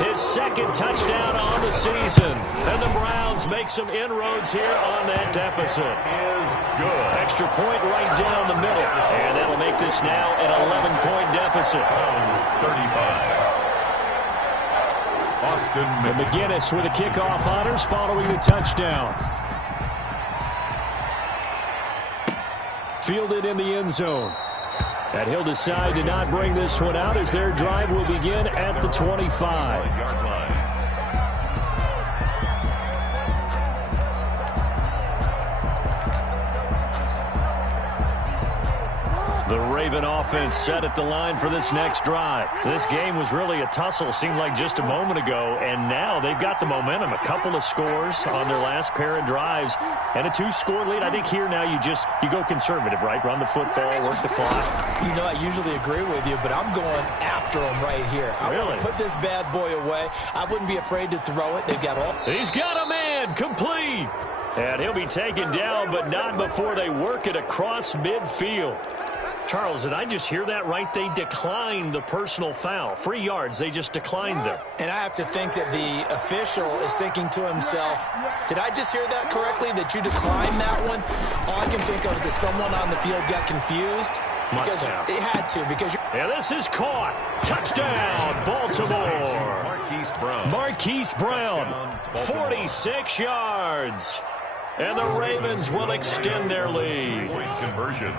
his 2nd touchdown on the season. And the Browns make some inroads here on that deficit. Good. Extra point right down the middle. And that'll make this now an 11-point deficit. 35. Austin McGinnis with the kickoff honors following the touchdown. Fielded in the end zone. And he'll decide to not bring this one out as their drive will begin at the 25. The Raven offense set at the line for this next drive. This game was really a tussle, seemed like just a moment ago, and now they've got the momentum. A couple of scores on their last pair of drives, and a 2-score lead. I think here now you go conservative, right? Run the football, work the clock. You know, I usually agree with you, but I'm going after him right here. I want to put this bad boy away. I wouldn't be afraid to throw it. They've got all... He's got a man, complete. And he'll be taken down, but not before they work it across midfield. Charles, did I just hear that right? They declined the personal foul. 3 yards, they just declined them. And I have to think that the official is thinking to himself, did I just hear that correctly, that you declined that one? All I can think of is that someone on the field got confused. Because it had to. Yeah, this is caught. Touchdown, Baltimore. Marquise Brown, 46 yards. And the Ravens will extend their lead. Conversion.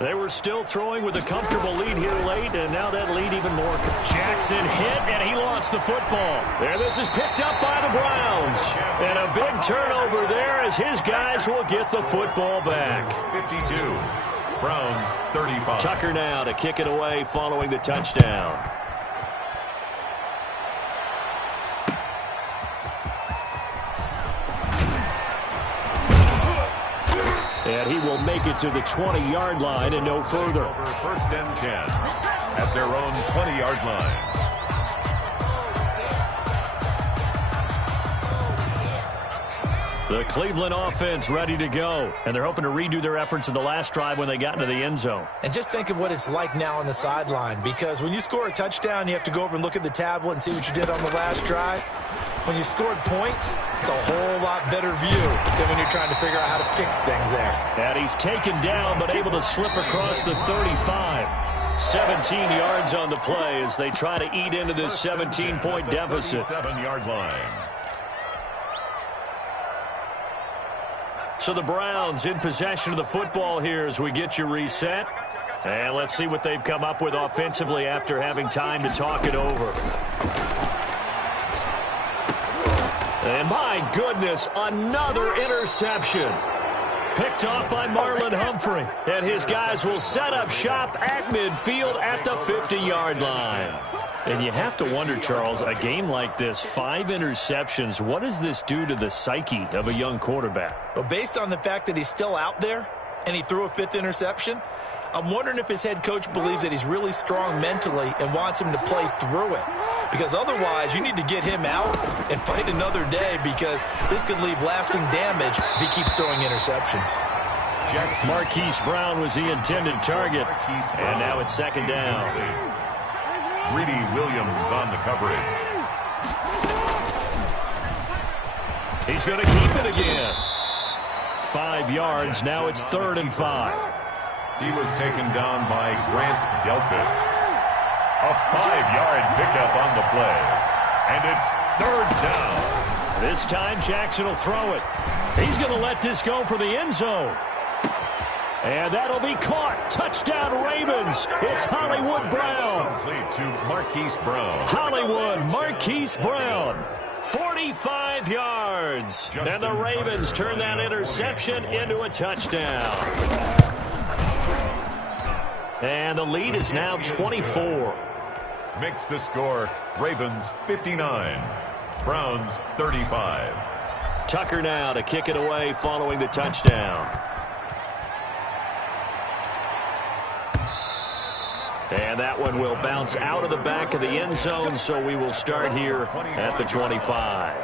They were still throwing with a comfortable lead here late, and now that lead even more. Jackson hit, and he lost the football. And this is picked up by the Browns. And a big turnover there as his guys will get the football back. 52. Browns 35. Tucker now to kick it away following the touchdown. And he will make it to the 20-yard line and no further. First and 10 at their own 20-yard line. The Cleveland offense ready to go. And they're hoping to redo their efforts in the last drive when they got into the end zone. And just think of what it's like now on the sideline. Because when you score a touchdown, you have to go over and look at the tablet and see what you did on the last drive. When you scored points, it's a whole lot better view than when you're trying to figure out how to fix things there. And he's taken down but able to slip across the 35. 17 yards on the play as they try to eat into this 17-point deficit. 7-yard line. So the Browns in possession of the football here as we get you reset. And let's see what they've come up with offensively after having time to talk it over. And my goodness, another interception. Picked off by Marlon Humphrey. And his guys will set up shop at midfield at the 50-yard line. And you have to wonder, Charles, a game like this, 5 interceptions, what does this do to the psyche of a young quarterback? Well, based on the fact that he's still out there and he threw a 5th interception, I'm wondering if his head coach believes that he's really strong mentally and wants him to play through it. Because otherwise, you need to get him out and fight another day because this could leave lasting damage if he keeps throwing interceptions. Marquise Brown was the intended target, and now it's second down. Greedy Williams on the coverage. He's going to keep it again. 5 yards. Now it's 3rd and 5. He was taken down by Grant Delpit. A 5-yard pickup on the play. And it's 3rd down. This time Jackson will throw it. He's going to let this go for the end zone. And that'll be caught. Touchdown Ravens. It's Hollywood Brown. Complete to Marquise Brown. Hollywood Marquise Brown. 45 yards. And the Ravens turn that interception into a touchdown. And the lead is now 24. Makes the score Ravens 59. Browns 35. Tucker now to kick it away following the touchdown. And that one will bounce out of the back of the end zone, so we will start here at the 25.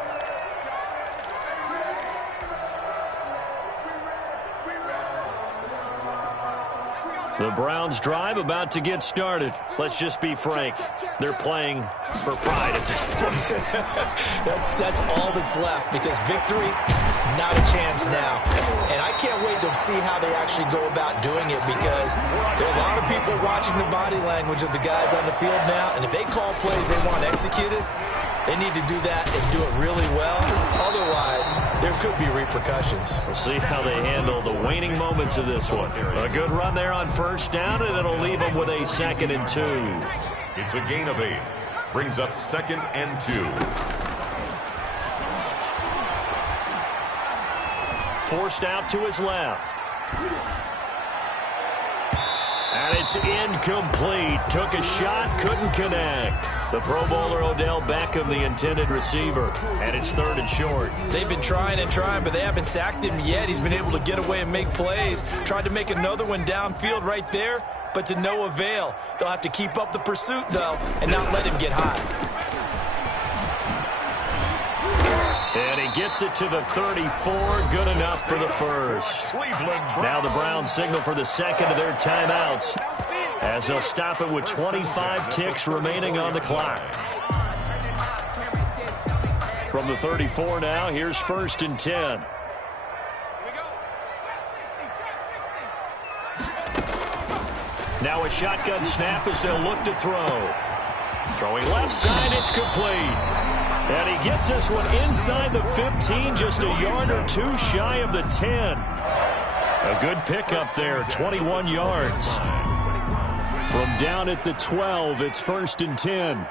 The Browns drive about to get started. Let's just be frank. They're playing for pride at this point. That's all that's left because victory, not a chance now. And I can't wait to see how they actually go about doing it because there are a lot of people watching the body language of the guys on the field now. And if they call plays they want executed, they need to do that and do it really well. Otherwise, there could be repercussions. We'll see how they handle the waning moments of this one. A good run there on first down, and it'll leave them with a 2nd and 2. It's a gain of 8. Brings up 2nd and 2. Forced out to his left. And it's incomplete. Took a shot, couldn't connect. The Pro Bowler Odell Beckham, the intended receiver. And it's 3rd and short. They've been trying and trying, but they haven't sacked him yet. He's been able to get away and make plays. Tried to make another one downfield right there, but to no avail. They'll have to keep up the pursuit, though, and not let him get high. And he gets it to the 34. Good enough for the first. Now the Browns signal for the second of their timeouts, as they'll stop it with 25 ticks remaining on the clock. From the 34 now, here's 1st and 10. Now a shotgun snap as they'll look to throw. Throwing left side, it's complete. And he gets this one inside the 15, just a yard or two shy of the 10. A good pickup there, 21 yards. From down at the 12, it's 1st and 10.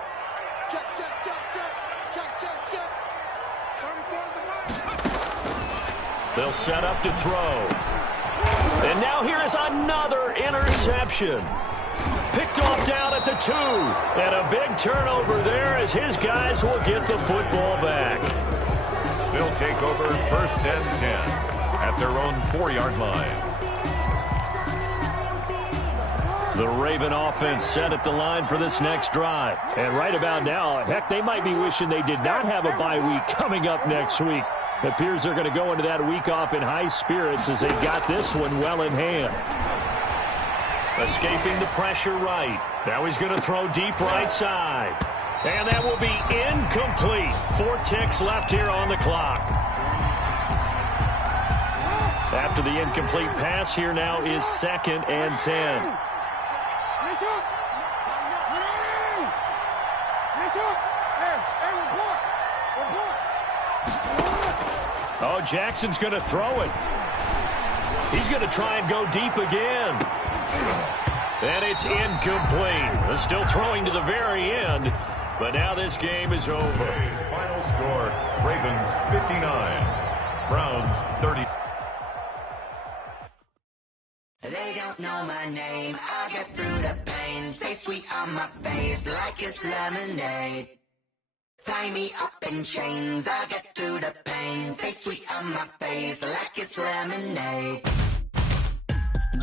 They'll set up to throw. And now here is another interception. Picked off down at the 2. And a big turnover there as his guys will get the football back. They'll take over 1st and 10 at their own 4-yard line. The Raven offense set at the line for this next drive. And right about now, heck, they might be wishing they did not have a bye week coming up next week. It appears they're going to go into that week off in high spirits as they got this one well in hand. Escaping the pressure right. Now he's going to throw deep right side. And that will be incomplete. 4 ticks left here on the clock. After the incomplete pass, here now is 2nd and 10. Oh, Jackson's going to throw it. He's going to try and go deep again. And it's incomplete. They're still throwing to the very end, but now this game is over. Final score, Ravens 59, Browns 30. They don't know my name. I get through the pain. Taste sweet on my face like it's lemonade. Tie me up in chains. I get through the pain. Taste sweet on my face like it's lemonade.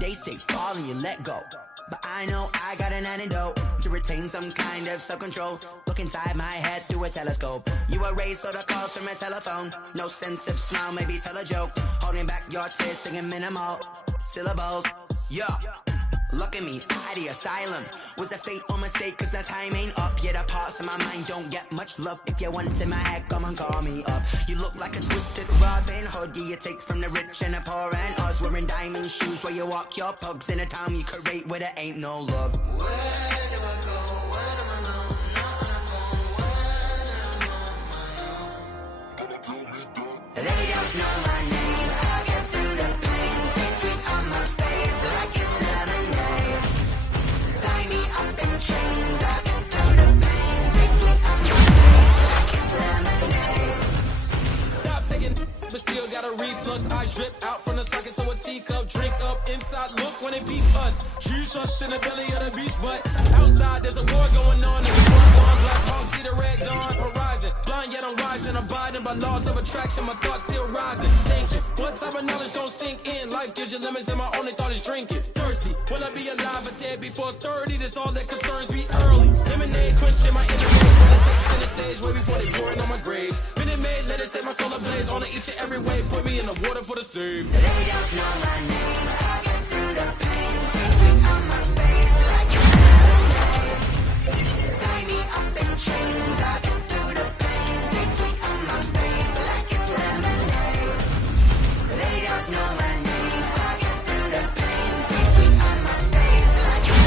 They say fall and you let go, but I know I got an antidote to retain some kind of self-control. Look inside my head through a telescope. You erase all the calls from a telephone. No sense of smile, maybe tell a joke. Holding back your tears, singing minimal syllables. Yeah, look at me, out the asylum. Was a fate or mistake, cause the time ain't up. Yeah, the parts of my mind don't get much love. If you want in my head, come and call me up. You look like a twisted Robin Hood. Yeah, you take from the rich and the poor and us. Wearing diamond shoes where you walk your pugs in a town you create where there ain't no love. Where do I go? Where do I know? Not when I'm on my own. They don't know my name. I get through the pain. Taste sweet on my face like it's lemonade. Tie me up in chains. I get through the pain. Taste sweet on my face like it's lemonade. Stop taking, but still got a reflux. I drip out from the socket to a teacup. Drink up inside, look when it peep us. Huge us in the belly of the beach, but outside there's a war going on. And the sun gone, Black Hawk see the red dawn horizon. Blind yet I'm rising, abiding by laws of attraction. My thoughts still rising, thinking. What type of knowledge don't sink in? Life gives you limits and my only thought is drinking. Thirsty, will I be alive or dead before 30? That's all that concerns me early. Lemonade quenching my inner rage. When it takes in the stage way before they pour it on my grave. Minute Maid, let it set my soul ablaze. On each and every way, put me in the water for the save. They don't know my name. I get through the pain. Taste sweet on my face like it's lemonade. Tie me up in chains. I get through the pain. Taste sweet on my face like it's lemonade. They don't know my name. I get through the pain. Taste sweet on my face like it's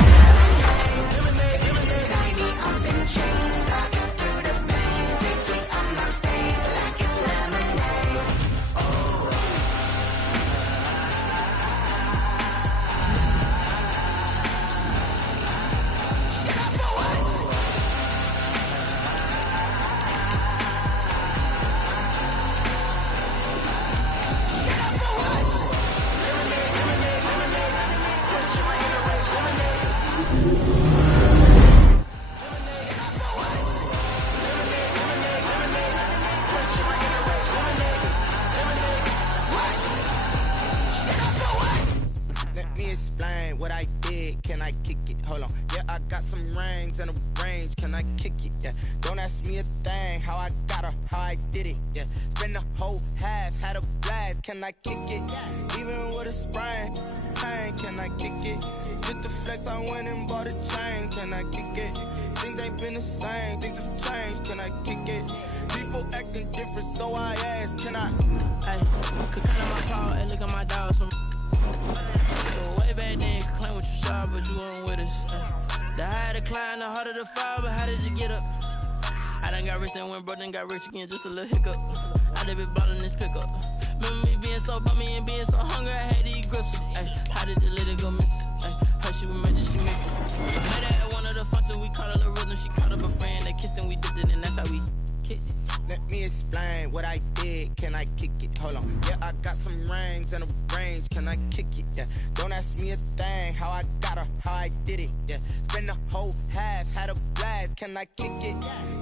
lemonade. Tie me up in chains. I get through the pain. Taste sweet on my face like it's lemonade. Oh. can I kick it? Yeah, don't ask me a thing, how I got her, how I did it. Yeah, spend the whole half, had a blast, can I kick it? Even with a sprain, pain, can I kick it? Just the flex, I went and bought a chain, can I kick it? Things ain't been the same, things have changed, can I kick it? People acting different, so I ask, can I? Hey, could count on my paw, hey, look at my dogs from way back then, could claim what you saw, but you weren't with us. The higher the climb, the harder the fall, but how did you get up? I done got rich and went broke, then got rich again, just a little hiccup. I done been ballin' this pickup. Remember me being so bummy and being so hungry, I had to eat gristle. Ay, how did the little go miss? Ay, her she remembered she missed it. Met her at one of the functions, we caught a little rhythm, she caught up a friend, they kissed and we dipped it, and that's how we kicked it. Let me explain what I did, can I kick it? Hold on, yeah, I got some rings and a range, can I kick it? Yeah, don't ask me a thing, how I got her, how I did it. Yeah, spend the whole half, had a blast, can I kick it?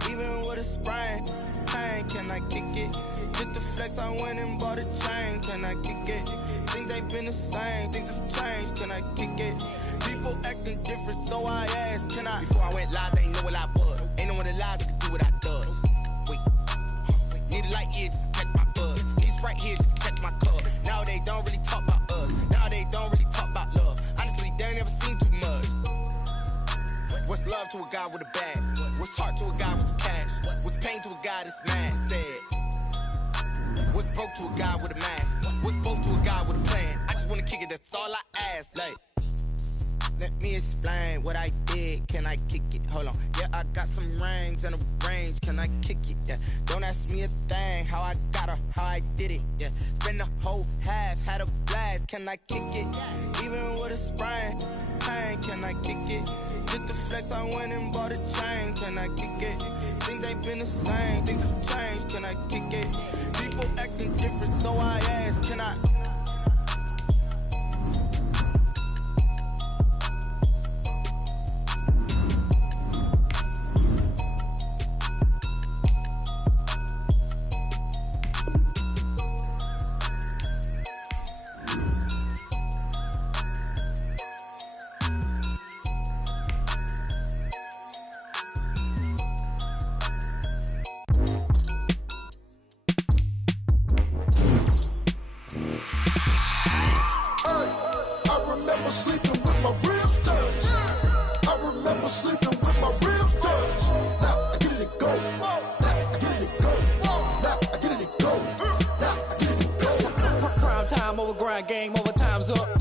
Even with a sprain, pain, can I kick it? Just the flex, I went and bought a chain, can I kick it? Things ain't been the same, things have changed, can I kick it? People acting different, so I asked, can I? Before I went live, they ain't know what I was. Ain't no one alive that could do what I does. Wait. Need a light here just to catch my buzz. Need Sprite here just to catch my cup. Now they don't really talk about us. Now they don't really talk about love. Honestly, they ain't never seen too much. What's love to a guy with a bag? What's heart to a guy with some cash? What's pain to a guy that's mad? Said. What's broke to a guy with a mask? What's both to a guy with a plan? I just wanna kick it, that's all I ask. Like, let me explain what I did, can I kick it? Hold on, yeah, I got some rings and a range, can I kick it? Yeah, don't ask me a thing, how I got her, how I did it. Yeah, spend the whole half, had a blast, can I kick it? Even with a sprain, pain, can I kick it? Just the flex, I went and bought a chain, can I kick it? Things ain't been the same, things have changed, can I kick it? People acting different, so I ask, can I? Game over, time's up.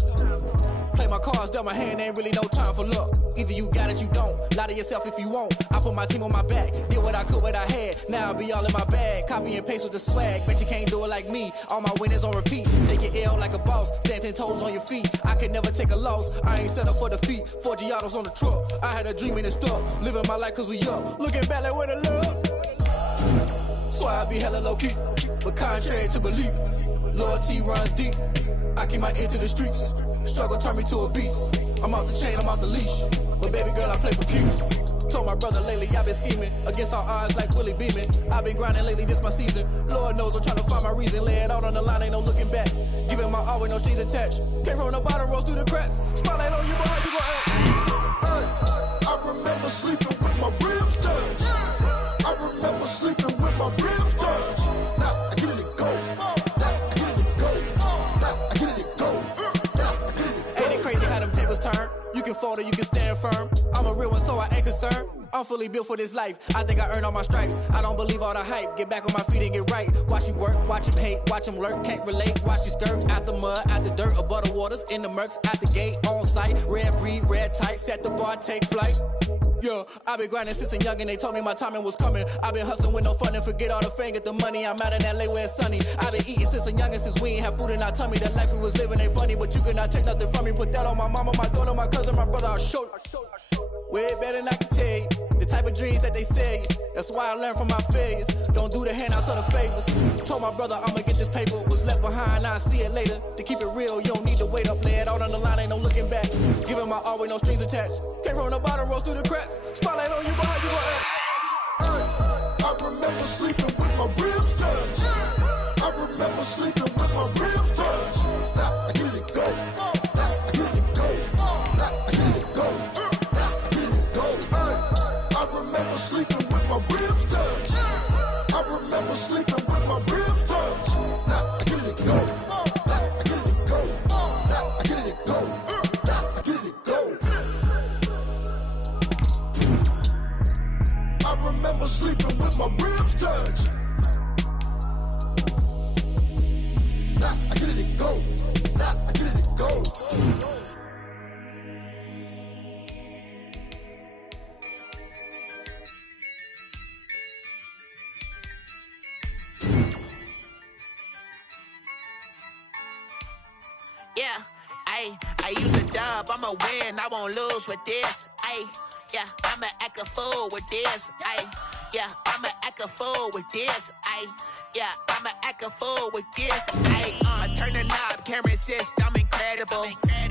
Play my cards, dealt my hand, ain't really no time for luck. Either you got it, you don't. Lie to yourself if you won't. I put my team on my back, did what I could, what I had. Now I'll be all in my bag, copy and paste with the swag. Bet you can't do it like me. All my winners on repeat. Take your L like a boss, stand 10 toes on your feet. I can never take a loss. I ain't set up for defeat. 4 Giottos on the truck. I had a dream and it stuck. Living my life cause we up. Looking back like where the love. So I be hella low key, but contrary to belief, loyalty runs deep. I keep my ear to the streets. Struggle turned me to a beast. I'm out the chain, I'm out the leash. But baby girl, I play for keeps. Told my brother lately, I've been scheming against all odds like Willie Beeman. I've been grinding lately, this my season. Lord knows I'm trying to find my reason. Lay it out on the line, ain't no looking back. Giving my all with no strings attached. Can't roll no bottom, rolls through the cracks. Spotlight on you, but how you gon' act? Hey, I remember sleeping with my ribs touched. I remember sleeping with my ribs touched. Now I get it to go. You can fold or you can stand firm. I'm a real one, so I ain't concerned. I'm fully built for this life. I think I earned all my stripes. I don't believe all the hype. Get back on my feet and get right. Watch you work, watch him hate, watch him lurk. Can't relate, watch you skirt. Out the mud, out the dirt, above the waters, in the murks, out the gate, on site. Red breed, red tight, set the bar, take flight. Yeah, I been grinding since a young and they told me my timing was coming. I been hustling with no fun and forget all the fame, get the money. I'm out in LA where it's sunny. I been eating since a young and since we ain't have food in our tummy. The life we was living ain't funny, but you cannot take nothing from me. Put that on my mama, my daughter, my cousin, my brother, I'll show you. Way better than I can tell you. The type of dreams that they sell you. That's why I learned from my failures. Don't do the handouts or the favors. Told my brother I'ma get this paper. Was left behind, I'll see it later. To keep it real, you don't need to wait up. Lay it out on the line, ain't no looking back. Giving my all with no strings attached. Can't roll no bottom, rolls through the cracks. Spotlight on you, but how you gon' act? I remember sleeping with my ribs touched. I remember sleeping with my ribs touched. Now I get it to go. Now I get it to go. Now I get it to go. Now I get it to go. I remember Yeah, I use a dub, I'ma win, I won't lose with this. Yeah, I'ma act a fool with this. Yeah, I'ma act a fool with this. Yeah, I'ma act a fool with this. I turn the knob, can't resist, I'm incredible.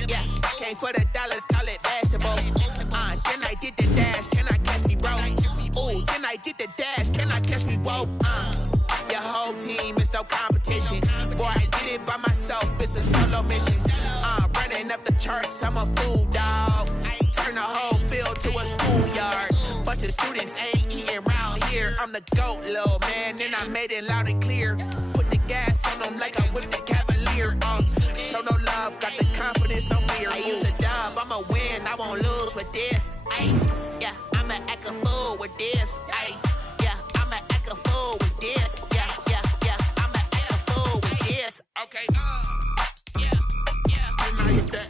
Yeah, came for the dollars, call it vegetable. Then I did the dash, can I catch me, bro? Ooh, then I did the dash, can I catch me, whoa? Your whole team is no competition. Boy, I did it by myself, it's a solo mission. Running up the charts, I'm a fool, dog. Turn the whole field to a schoolyard. Bunch of students ain't eating round here. I'm the GOAT, little man, and I made it loud and clear. Put the gas on them like I'm with the Cavalier. Show no love, got the confidence, no fear. I use a dub, I'ma win, I won't lose with this. Yeah, I'ma act a fool with this. Yeah, I'ma act a fool with this. Yeah, I'ma act a fool with this. Okay, yeah, and I hit that.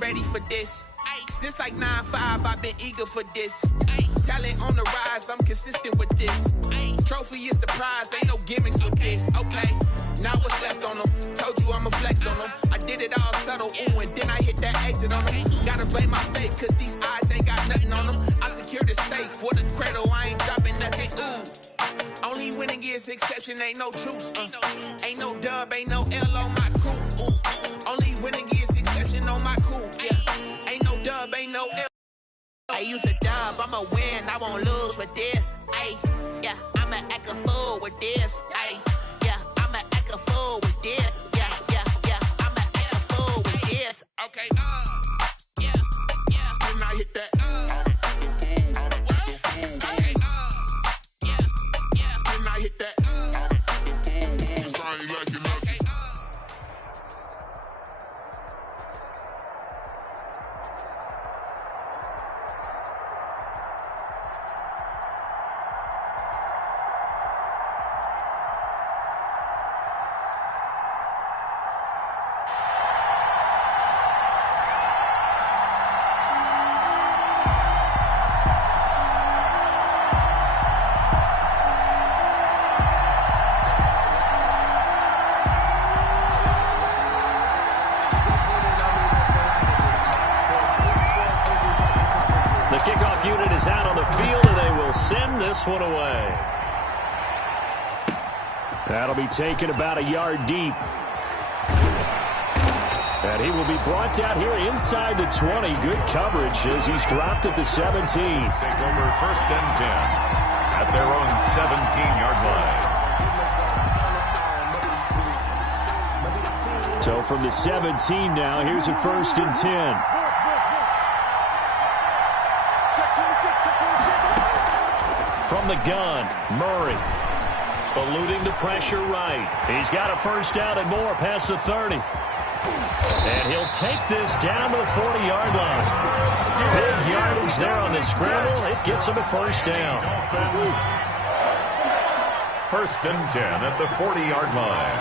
Ready for this. Since like 9-5, I've been eager for this. Talent on the rise, I'm consistent with this. Trophy is the prize, ain't no gimmicks with this. Okay, now what's left on them? Told you I'ma flex on them. I did it all subtle, ooh, and then I hit that exit on them. Gotta blame my fate, cause these odds ain't got nothing on them. I secured the safe for the cradle, I ain't dropping nothing, ooh. Only winning is exception, ain't no truce. Ain't no dub, ain't no L on my crew. Ooh. Only winning is exception on my crew. Yeah. Ain't no dub, ain't no L. I use a dub, I'ma win, I won't lose with this. Yeah, I'ma act a fool with this. Yeah, I'ma act a fool with this. Yeah, I'ma act a fool with this. Okay, yeah, and I hit that. Kickoff unit is out on the field, and they will send this one away. That'll be taken about a yard deep. And he will be brought down here inside the 20. Good coverage as he's dropped at the 17. Take over 1st and 10 at their own 17-yard line. So from the 17 now, here's a 1st and 10. From the gun, Murray, eluding the pressure right. He's got a 1st down and more past the 30. And he'll take this down to the 40-yard line. Big yardage there on the scramble. It gets him a 1st down. 1st and 10 at the 40-yard line.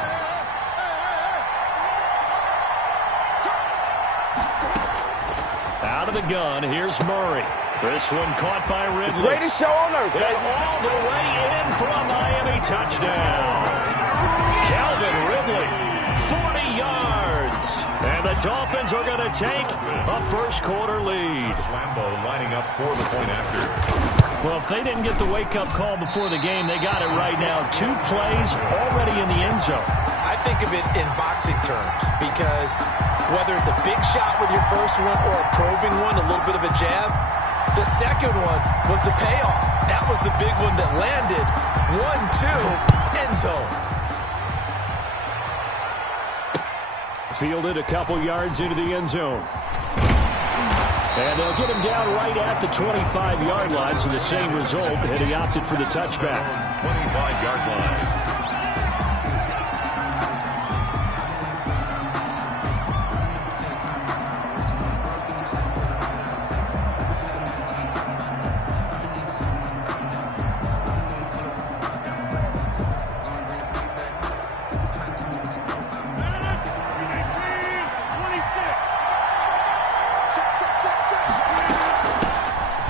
Out of the gun, here's Murray. This one caught by Ridley. Greatest show on earth. And all the way in for a Miami touchdown. Calvin Ridley, 40 yards. And the Dolphins are going to take a 1st quarter lead. Lambeau lining up for the point after. Well, if they didn't get the wake-up call before the game, they got it right now. 2 plays already in the end zone. I think of it in boxing terms because whether it's a big shot with your first one or a probing one, a little bit of a jab, the second one was the payoff. That was the big one that landed. 1-2, end zone. Fielded a couple yards into the end zone. And they'll get him down right at the 25-yard line, so the same result, and he opted for the touchback. 25-yard line.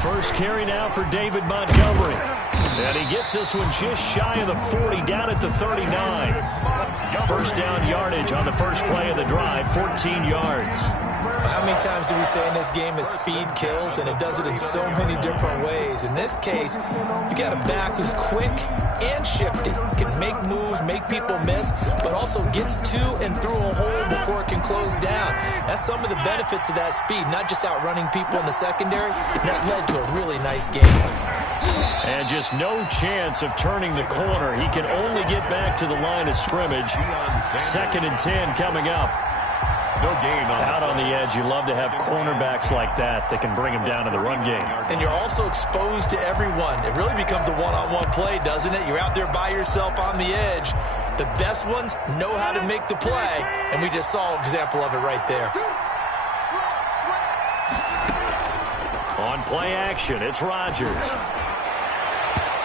First carry now for David Montgomery. And he gets this one just shy of the 40, down at the 39. First down yardage on the first play of the drive, 14 yards. How many times do we say in this game that speed kills, and it does it in so many different ways? In this case, you got a back who's quick and shifty, can make moves, make people miss, but also gets to and through a hole before it can close down. That's some of the benefits of that speed, not just outrunning people in the secondary. That led to a really nice game. And just no chance of turning the corner. He can only get back to the line of scrimmage. 2nd and 10 coming up. No gain out on the edge. You love to have cornerbacks like that can bring him down in the run game. And you're also exposed to everyone. It really becomes a one-on-one play, doesn't it? You're out there by yourself on the edge. The best ones know how to make the play, and we just saw an example of it right there. On play action, it's Rodgers.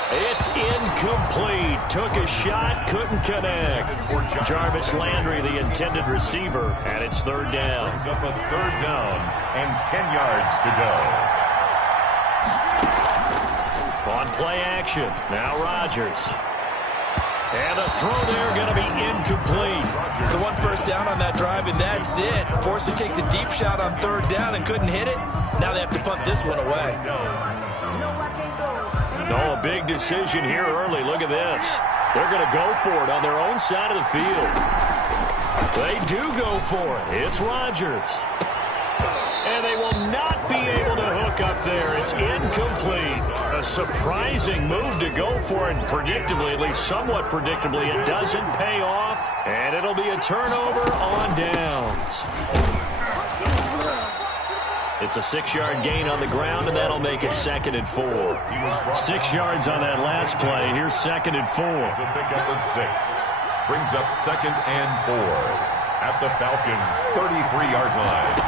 It's incomplete. Took a shot, couldn't connect. Jarvis Landry, the intended receiver, and it's 3rd down. Brings up a 3rd down and 10 yards to go. On play action, now Rodgers. And a throw there going to be incomplete. So 1 first down on that drive, and that's it. Forced to take the deep shot on 3rd down and couldn't hit it. Now they have to punt this one away. No, a big decision here early. Look at this. They're going to go for it on their own side of the field. They do go for it. It's Rodgers. And they will not be able to hook up there. It's incomplete. A surprising move to go for it. Predictably, at least somewhat predictably, it doesn't pay off. And it'll be a turnover on downs. It's a 6-yard gain on the ground, and that'll make it 2nd and 4. 6 yards on that last play. Here's 2nd and 4. It's a pickup of 6. Brings up 2nd and 4 at the Falcons' 33-yard line.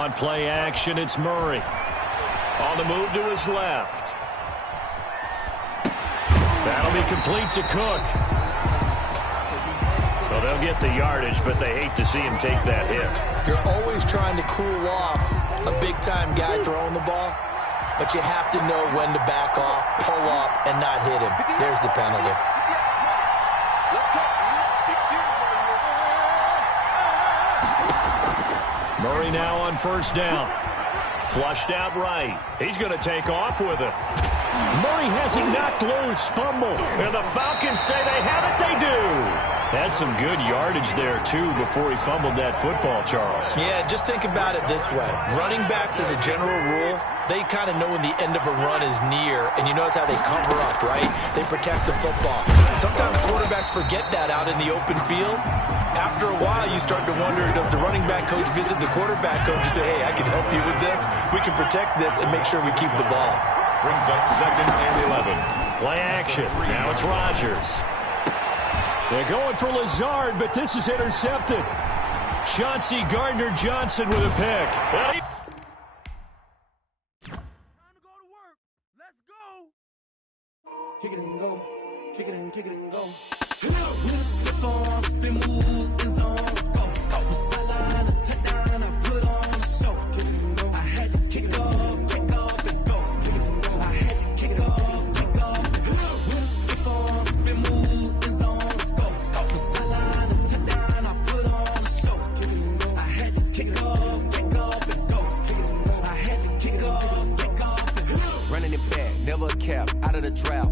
On play action, it's Murray. On the move to his left. That'll be complete to Cook. Well, they'll get the yardage, but they hate to see him take that hit. You're always trying to cool off a big-time guy throwing the ball, but you have to know when to back off, pull up, and not hit him. There's the penalty. Murray now on 1st down. Flushed out right. He's going to take off with it. Murray has it knocked loose. Fumble. And the Falcons say they have it. They do. Had some good yardage there, too, before he fumbled that football, Charles. Yeah, just think about it this way. Running backs, as a general rule, they kind of know when the end of a run is near, and you notice how they cover up, right? They protect the football. Sometimes quarterbacks forget that out in the open field. After a while, you start to wonder, does the running back coach visit the quarterback coach and say, hey, I can help you with this. We can protect this and make sure we keep the ball. Brings up 2nd and 11. Play action. Now it's Rodgers. They're going for Lazard, but this is intercepted. Chauncey Gardner-Johnson with a pick. Time to go to work. Let's go. Kick it and go. Kick it and go.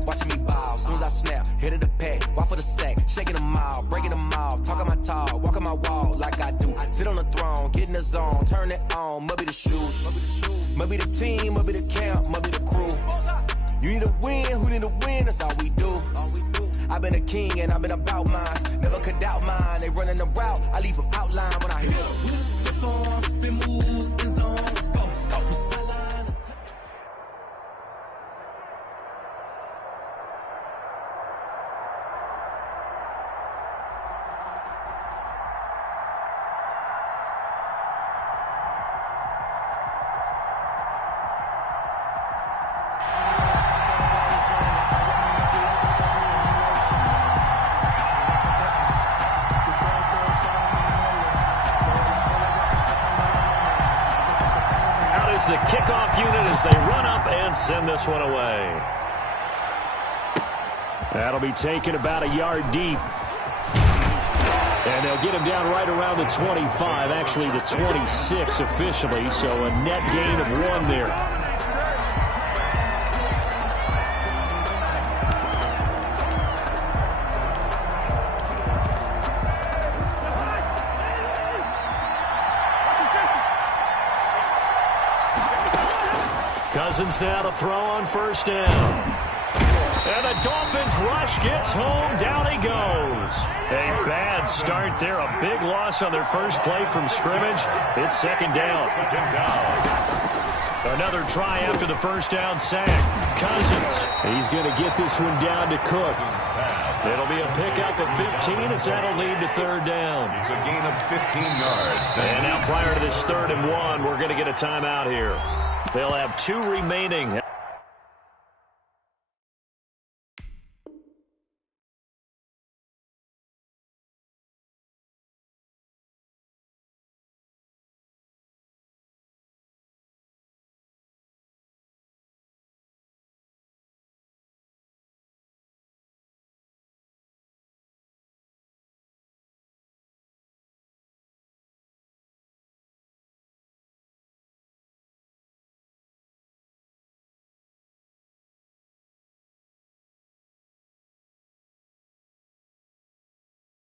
Watching me ball, soon as I snap, hit of the pack, walk for the sack, shaking them all, breaking them all, talking my tall, walking my wall like I do. Sit on the throne, get in the zone, turn it on, maybe the shoes, maybe the team, maybe the camp, maybe the crew. You need a win, who need a win, that's all we do. I've been a king and I've been about mine, never could doubt mine. They running the route, I leave them outline when I hit them. Step on, spin move, in zone, let's go, from sideline to touch. is the kickoff unit as they run up and send this one away. That'll be taken about a yard deep. And they'll get him down right around the 25, actually the 26 officially, so a net gain of 1 there. Cousins now to throw on first down. And the Dolphins rush gets home. Down he goes. A bad start there. A big loss on their first play from scrimmage. It's second down. Another try after the first down sack. Cousins. He's going to get this one down to Cook. It'll be a pickup of 15 as that'll lead to third down. It's a gain of 15 yards. And now prior to this 3rd and 1, we're going to get a timeout here. They'll have 2 remaining.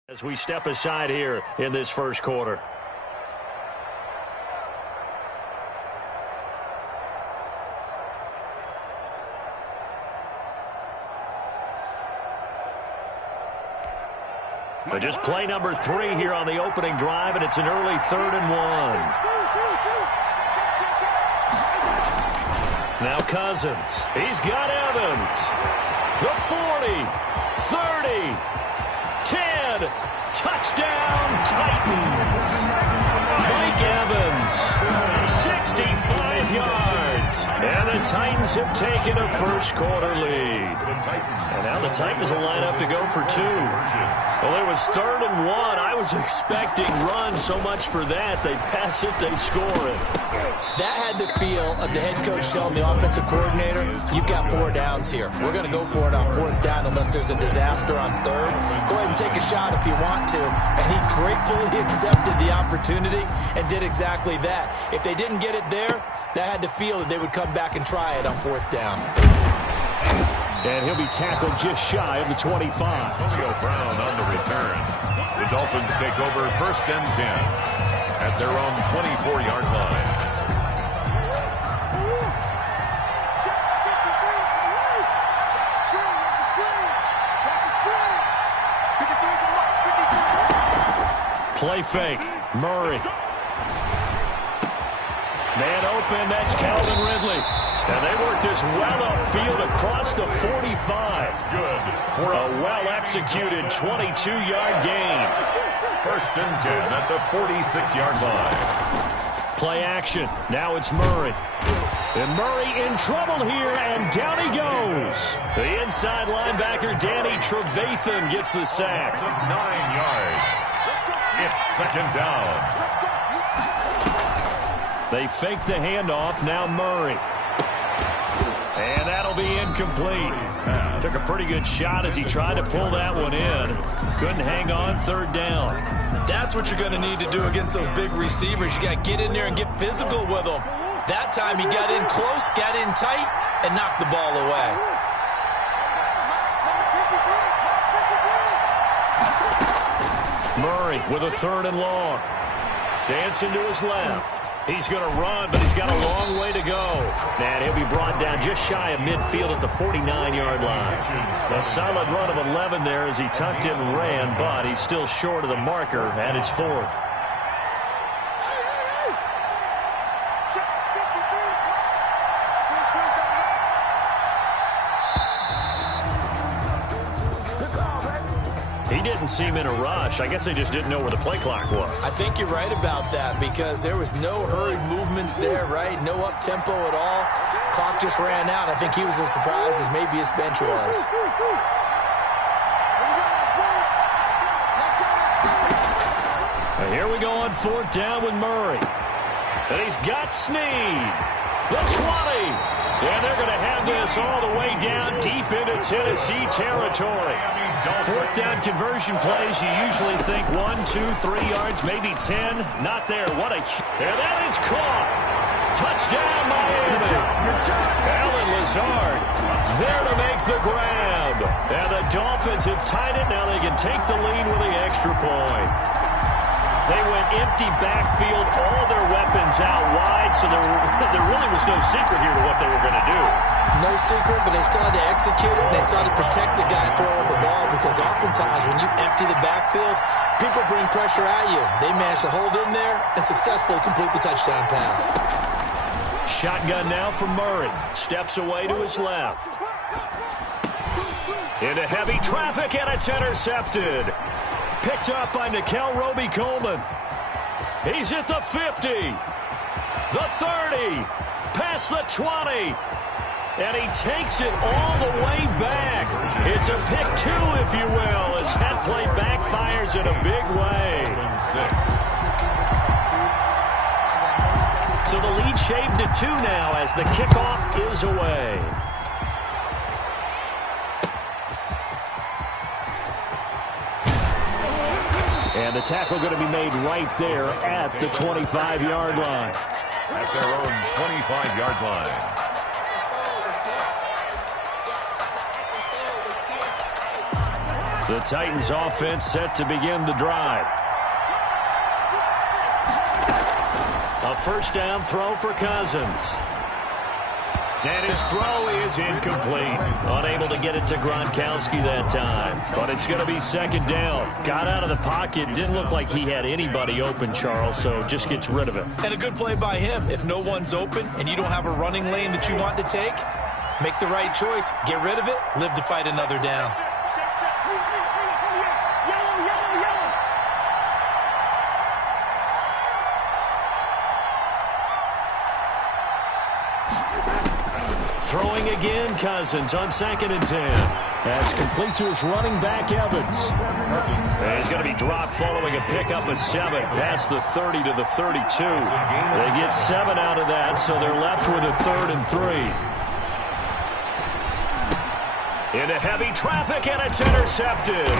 As we step aside here in this first quarter. But just play number 3 here on the opening drive, and it's an early 3rd and 1. Now Cousins. He's got Evans. The 40, 30, 10, touchdown Titans. Mike Evans, 65 yards. And the Titans have taken a first quarter lead. And now the Titans will line up to go for 2. Well, it was 3rd and 1. I was expecting runs, so much for that. They pass it, they score it. That had the feel of the head coach telling the offensive coordinator, you've got 4 downs here. We're going to go for it on 4th down unless there's a disaster on 3rd. Go ahead and take a shot if you want to. And he gratefully accepted the opportunity and did exactly that. If they didn't get it there, that had the feel that they would come back and try it on 4th down. And he'll be tackled just shy of the 25. Antonio Brown on the return. The Dolphins take over 1st and 10 at their own 24-yard line. Play fake. Murray. Man open. That's Calvin Ridley. And they work this well upfield across the 45. Good. For a well-executed 22-yard gain. 1st and 10 at the 46-yard line. Play action. Now it's Murray. And Murray in trouble here, and down he goes. The inside linebacker, Danny Trevathan, gets the sack. 9 yards. It's 2nd down. They fake the handoff. Now Murray. And that'll be incomplete. Took a pretty good shot as he tried to pull that one in. Couldn't hang on. 3rd down. That's what you're going to need to do against those big receivers. You got to get in there and get physical with them. That time he got in close, got in tight, and knocked the ball away. Murray with a 3rd and long. Dancing to his left. He's going to run, but he's got a long way to go. And he'll be brought down just shy of midfield at the 49-yard line. A solid run of 11 there as he tucked in and ran, but he's still short of the marker, and it's 4th. He didn't seem in a rush. I guess they just didn't know where the play clock was. I think you're right about that because there was no hurried movements there, right? No up-tempo at all. Clock just ran out. I think he was as surprised as maybe his bench was. And here we go on 4th down with Murray. And he's got Snead. The 20. And they're going to have this all the way down deep into Tennessee territory. Fourth down conversion plays, you usually think 1, 2, 3 yards, maybe 10. Not there. What a... And that is caught. Touchdown, Miami. Alan Lazard there to make the grab. And the Dolphins have tied it. Now they can take the lead with the extra point. They went empty backfield, all their weapons out wide, so there really was no secret here to what they were going to do. No secret, but they still had to execute it, and they still had to protect the guy throwing the ball, because oftentimes when you empty the backfield, people bring pressure at you. They managed to hold in there and successfully complete the touchdown pass. Shotgun now from Murray. Steps away to his left. Into heavy traffic, and it's intercepted. Picked up by Nickel Roby-Coleman. He's at the 50. The 30. Past the 20. And he takes it all the way back. It's a pick 2, if you will, as that play backfires in a big way. So the lead shaved to 2 now as the kickoff is away. And the tackle going to be made right there at the 25-yard line. At their own 25-yard line. The Titans offense set to begin the drive. A first down throw for Cousins. And his throw is incomplete. Unable to get it to Gronkowski that time. But it's going to be second down. Got out of the pocket. Didn't look like he had anybody open, Charles, so just gets rid of it. And a good play by him. If no one's open and you don't have a running lane that you want to take, make the right choice. Get rid of it. Live to fight another down. Throwing again, Cousins on 2nd and 10. That's complete to his running back, Evans. And he's going to be dropped following a pickup of 7 past the 30 to the 32. They get 7 out of that, so they're left with a 3rd and 3. Into heavy traffic, and it's intercepted.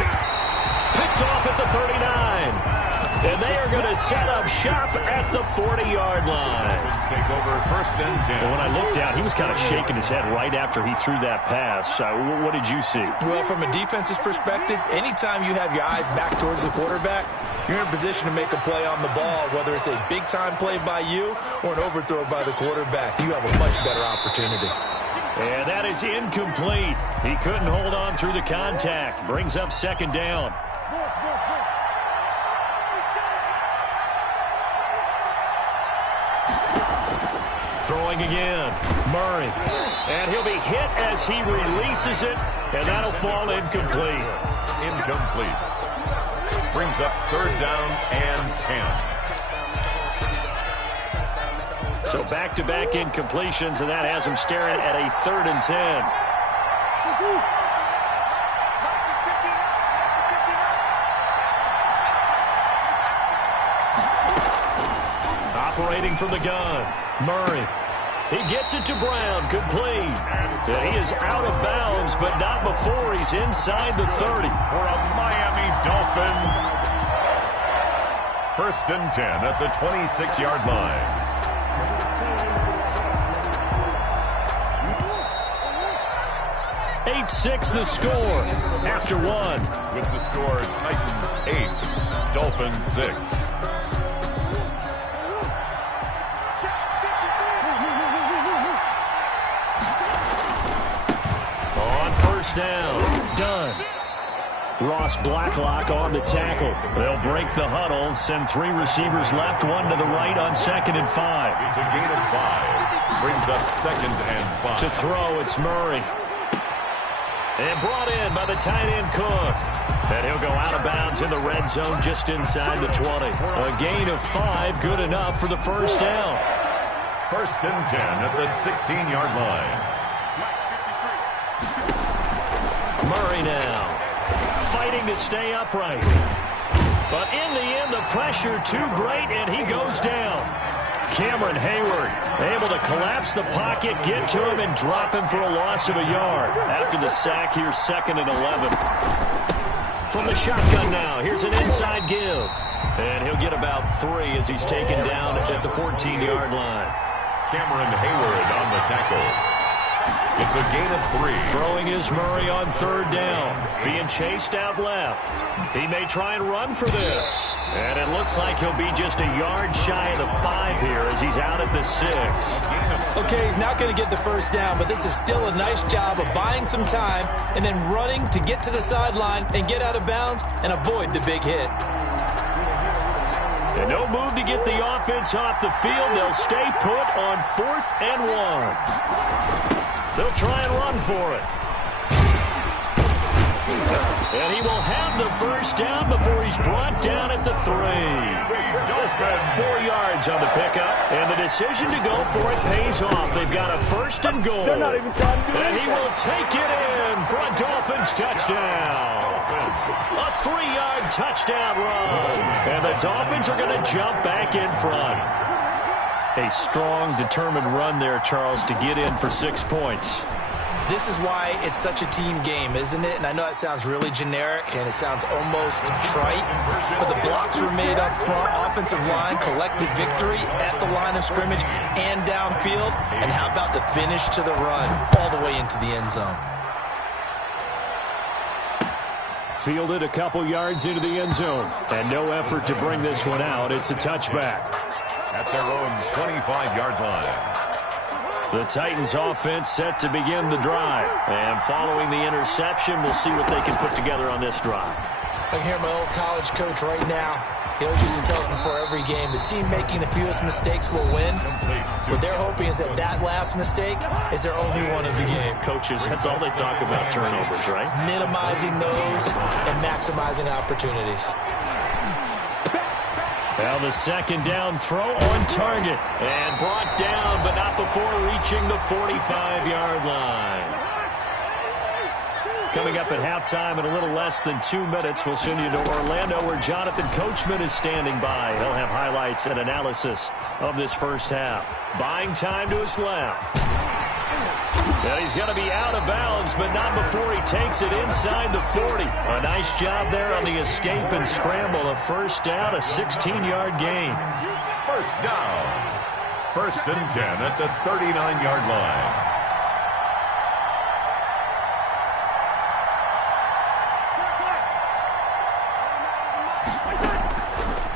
Picked off at the 39. And they are going to set up shop at the 40-yard line. Take over 1st and 10. Well, when I looked down, he was kind of shaking his head right after he threw that pass. What did you see? Well, from a defense's perspective, anytime you have your eyes back towards the quarterback, you're in a position to make a play on the ball, whether it's a big-time play by you or an overthrow by the quarterback. You have a much better opportunity. And that is incomplete. He couldn't hold on through the contact. Brings up 2nd down. Throwing again, Murray. And he'll be hit as he releases it, and that'll fall incomplete. Incomplete. Brings up 3rd down and 10. So back-to-back incompletions, and that has him staring at a 3rd and 10. Operating from the gun, Murray. He gets it to Brown, complete. And he is out of bounds, but not before he's inside the 30. For a Miami Dolphin. 1st and 10 at the 26-yard line. Eight 8-6 the score after 1. With the score, Titans 8, Dolphins 6. Down, done. Ross Blacklock on the tackle. They'll break the huddle, send 3 receivers left, 1 to the right on 2nd and 5. It's a gain of 5. Brings up 2nd and 5. To throw, it's Murray. And brought in by the tight end Cook. And he'll go out of bounds in the red zone just inside the 20. A gain of 5, good enough for the first down. 1st and 10 at the 16-yard line. Murray now, fighting to stay upright. But in the end, the pressure too great, and he goes down. Cameron Hayward able to collapse the pocket, get to him, and drop him for a loss of a yard. After the sack, here's 2nd and 11. From the shotgun now, here's an inside give. And he'll get about 3 as he's taken down at the 14-yard line. Cameron Hayward on the tackle. It's a gain of 3. Throwing is Murray on 3rd down. Being chased out left. He may try and run for this. And it looks like he'll be just a yard shy of the 5 here as he's out at the 6. Okay, he's not going to get the first down, but this is still a nice job of buying some time and then running to get to the sideline and get out of bounds and avoid the big hit. And no move to get the offense off the field. They'll stay put on 4th and 1. They'll try and run for it. And he will have the first down before he's brought down at the 3. 4 yards on the pickup. And the decision to go for it pays off. They've got a 1st and goal. They're not even trying to do it. And he will take it in for a Dolphins touchdown. A 3-yard touchdown run. And the Dolphins are going to jump back in front. A strong, determined run there, Charles, to get in for 6 points. This is why it's such a team game, isn't it? And I know it sounds really generic and it sounds almost trite, but the blocks were made up front, offensive line, collective victory at the line of scrimmage and downfield. And how about the finish to the run all the way into the end zone? Fielded a couple yards into the end zone. And no effort to bring this one out. It's a touchback. At their own 25-yard line. The Titans offense set to begin the drive. And following the interception, we'll see what they can put together on this drive. I can hear my old college coach right now. He always used to tell us before every game, the team making the fewest mistakes will win. What they're hoping is that last mistake is their only one of the game. Coaches, that's all they talk about, turnovers, right? Minimizing those and maximizing opportunities. Now the 2nd down throw on target. And brought down, but not before reaching the 45-yard line. Coming up at halftime in a little less than 2 minutes, we'll send you to Orlando where Jonathan Coachman is standing by. He'll have highlights and analysis of this first half. Buying time to his left. And he's going to be out of bounds, but not before he takes it inside the 40. A nice job there on the escape and scramble. A 1st down, a 16-yard gain. 1st down. 1st and 10 at the 39-yard line.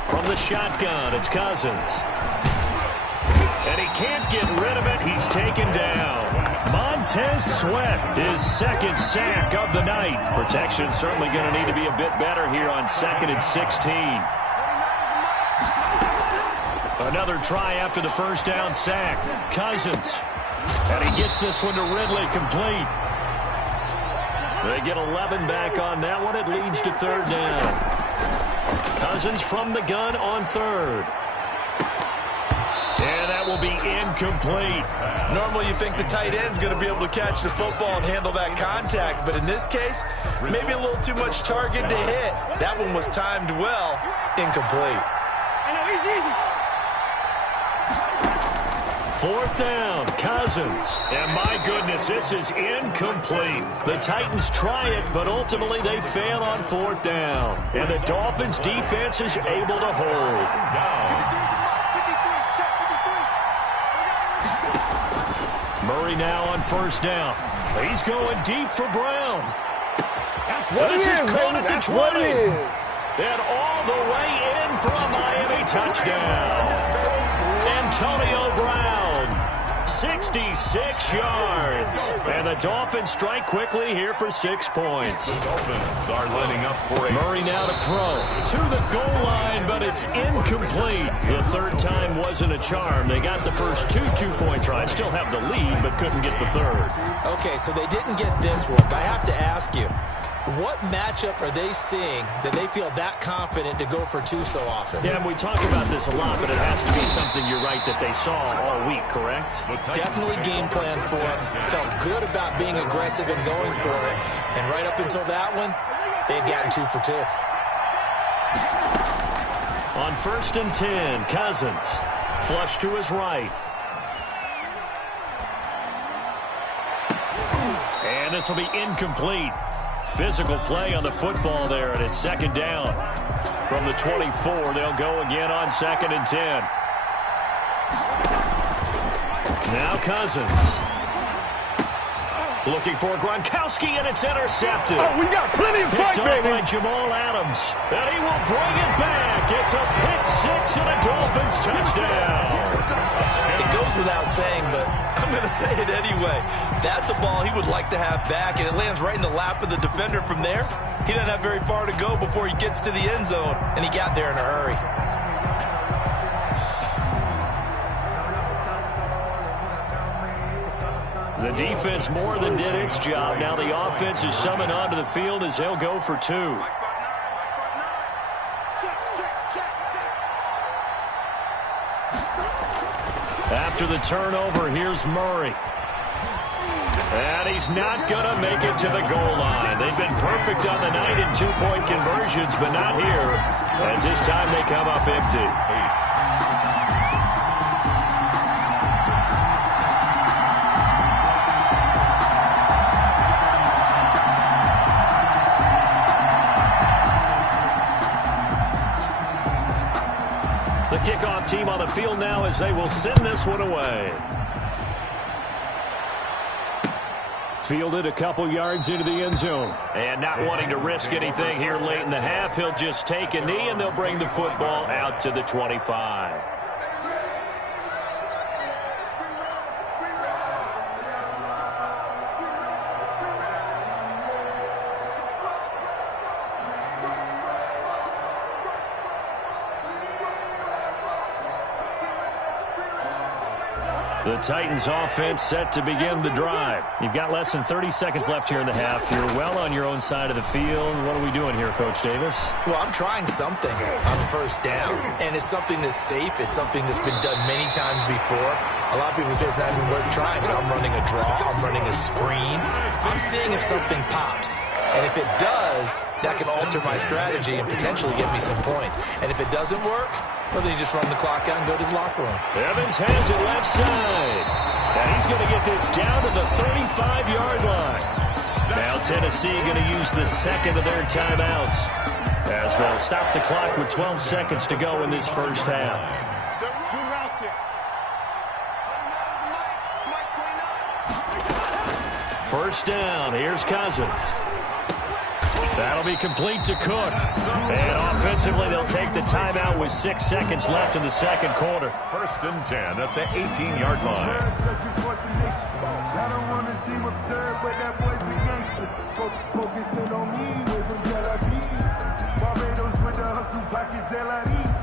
From the shotgun, it's Cousins. And he can't get rid of it. He's taken down. Montez Sweat, his 2nd sack of the night. Protection certainly going to need to be a bit better here on 2nd and 16. Another try after the 1st down sack. Cousins. And he gets this one to Ridley complete. They get 11 back on that one. It leads to 3rd down. Cousins from the gun on 3rd. And that will be incomplete. Normally you think the tight end's going to be able to catch the football and handle that contact, but in this case, maybe a little too much target to hit. That one was timed well, incomplete. 4th down, Cousins. And my goodness, this is incomplete. The Titans try it, but ultimately they fail on 4th down. And the Dolphins defense is able to hold. Murray now on 1st down. He's going deep for Brown. That's what this it is, is caught baby. at That's the what 20. it is. And all the way in for a Miami touchdown. Antonio Brown, 66 yards. And the Dolphins strike quickly here for 6 points. The Dolphins are lining up for a... Murray now to throw to the goal line, but it's incomplete. The 3rd time wasn't a charm. They got the first 2 two-point tries. Still have the lead, but couldn't get the 3rd. Okay, so they didn't get this one, but I have to ask you, what matchup are they seeing that they feel that confident to go for 2 so often? Yeah, and we talk about this a lot, but it has to be something, you're right, that they saw all week, correct? Definitely game plan for it. Felt good about being aggressive and going for it. And right up until that one, they'd gotten 2 for 2. On 1st and 10, Cousins. Flush to his right. And this will be incomplete. Physical play on the football there, and it's second down. From the 24, they'll go again on 2nd and 10. Now Cousins. Looking for Gronkowski, and it's intercepted. Oh, we got plenty of fight, baby. By Jamal Adams. And he will bring it back. It's a pick six and a Dolphins touchdown. It goes without saying, but I'm going to say it anyway. That's a ball he would like to have back, and it lands right in the lap of the defender from there. He doesn't have very far to go before he gets to the end zone, and he got there in a hurry. The defense more than did its job. Now the offense is summoned onto the field as they'll go for 2. After the turnover, here's Murray. And he's not going to make it to the goal line. They've been perfect on the night in 2-point conversions, but not here, as this time they come up empty. The kickoff team on the field now as they will send this one away. Fielded a couple yards into the end zone. And not wanting to risk anything here late in the half, he'll just take a knee and they'll bring the football out to the 25. The Titans offense set to begin the drive. You've got less than 30 seconds left here in the half. You're well on your own side of the field. What are we doing here, Coach Davis? Well, I'm trying something on first down, and it's something that's safe. It's something that's been done many times before. A lot of people say it's not even worth trying, but I'm running a draw. I'm running a screen. I'm seeing if something pops. And if it does, that can alter my strategy and potentially get me some points. And if it doesn't work, well, then you just run the clock out and go to the locker room. Evans has it left side. And he's going to get this down to the 35-yard line. Now Tennessee going to use the second of their timeouts as they'll stop the clock with 12 seconds to go in this first half. First down. Here's Cousins. That'll be complete to Cook. And offensively, they'll take the timeout with 6 seconds left in the second quarter. 1st and 10 at the 18-yard line. I don't want to seem absurd, but that boy's a gangster. Focusing on me, way from Tel Aviv. Barbados with the hustle pockets, LIDs.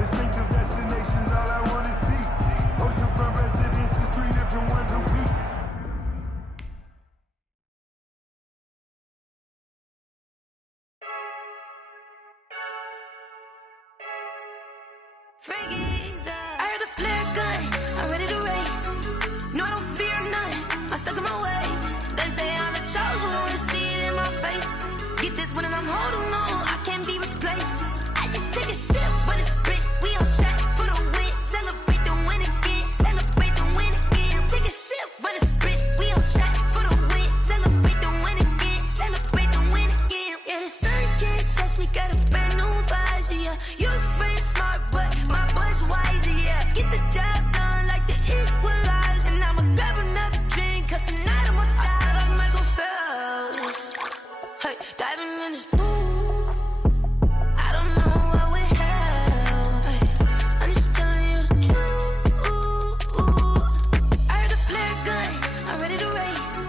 Distinctive destinations, all I want to see. Oceanfront residences, 3 different ones a week. I heard a flare gun, I'm ready to race. No, I don't fear none, I'm stuck in my ways. They say I'm the chosen one, to see it in my face. Get this one and I'm holding on, I can't be replaced. I just take a sip, but it's split. We on track for the win. Celebrate the win again, celebrate the win again. Take a sip, but it's split. We on track for the win. Celebrate the win again, celebrate the win again. Yeah, the sun can't touch me, got a brand new visor, yeah. You're friend smart, but my bud's wiser, yeah. Get the job done like the equalizer. And I'ma grab another drink, cause tonight I'ma die. I feel like Michael Phelps. Hey, diving in this pool. I don't know what would help. Hey, I'm just telling you the truth. I heard a flare gun, I'm ready to race.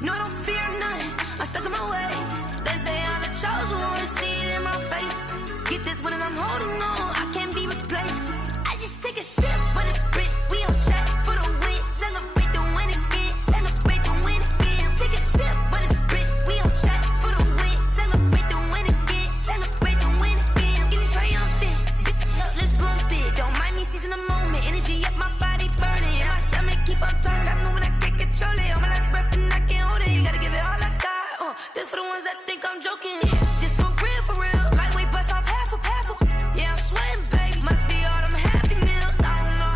No, I don't fear none, I'm stuck in my ways. They say I'm the chosen one, to see it in my face. Get this one and I'm holding on, I can't be replaced. I just take a sip, but it's split. We on track for the win. Celebrate the win again, celebrate the win again. Take a sip, but it's split. We on track for the win. Celebrate the win again, celebrate the win again. Get it triumphant, let's bump it. Don't mind me seizing the moment. Energy up, my body burning. And my stomach keep up tight. Stop moving, I can't control it. On my last breath and I can't hold it. You gotta give it all I got. This for the ones that think I'm joking. This for real. Lightweight bust off half a. Yeah, I'm sweating, baby. Must be all them happy meals. I don't know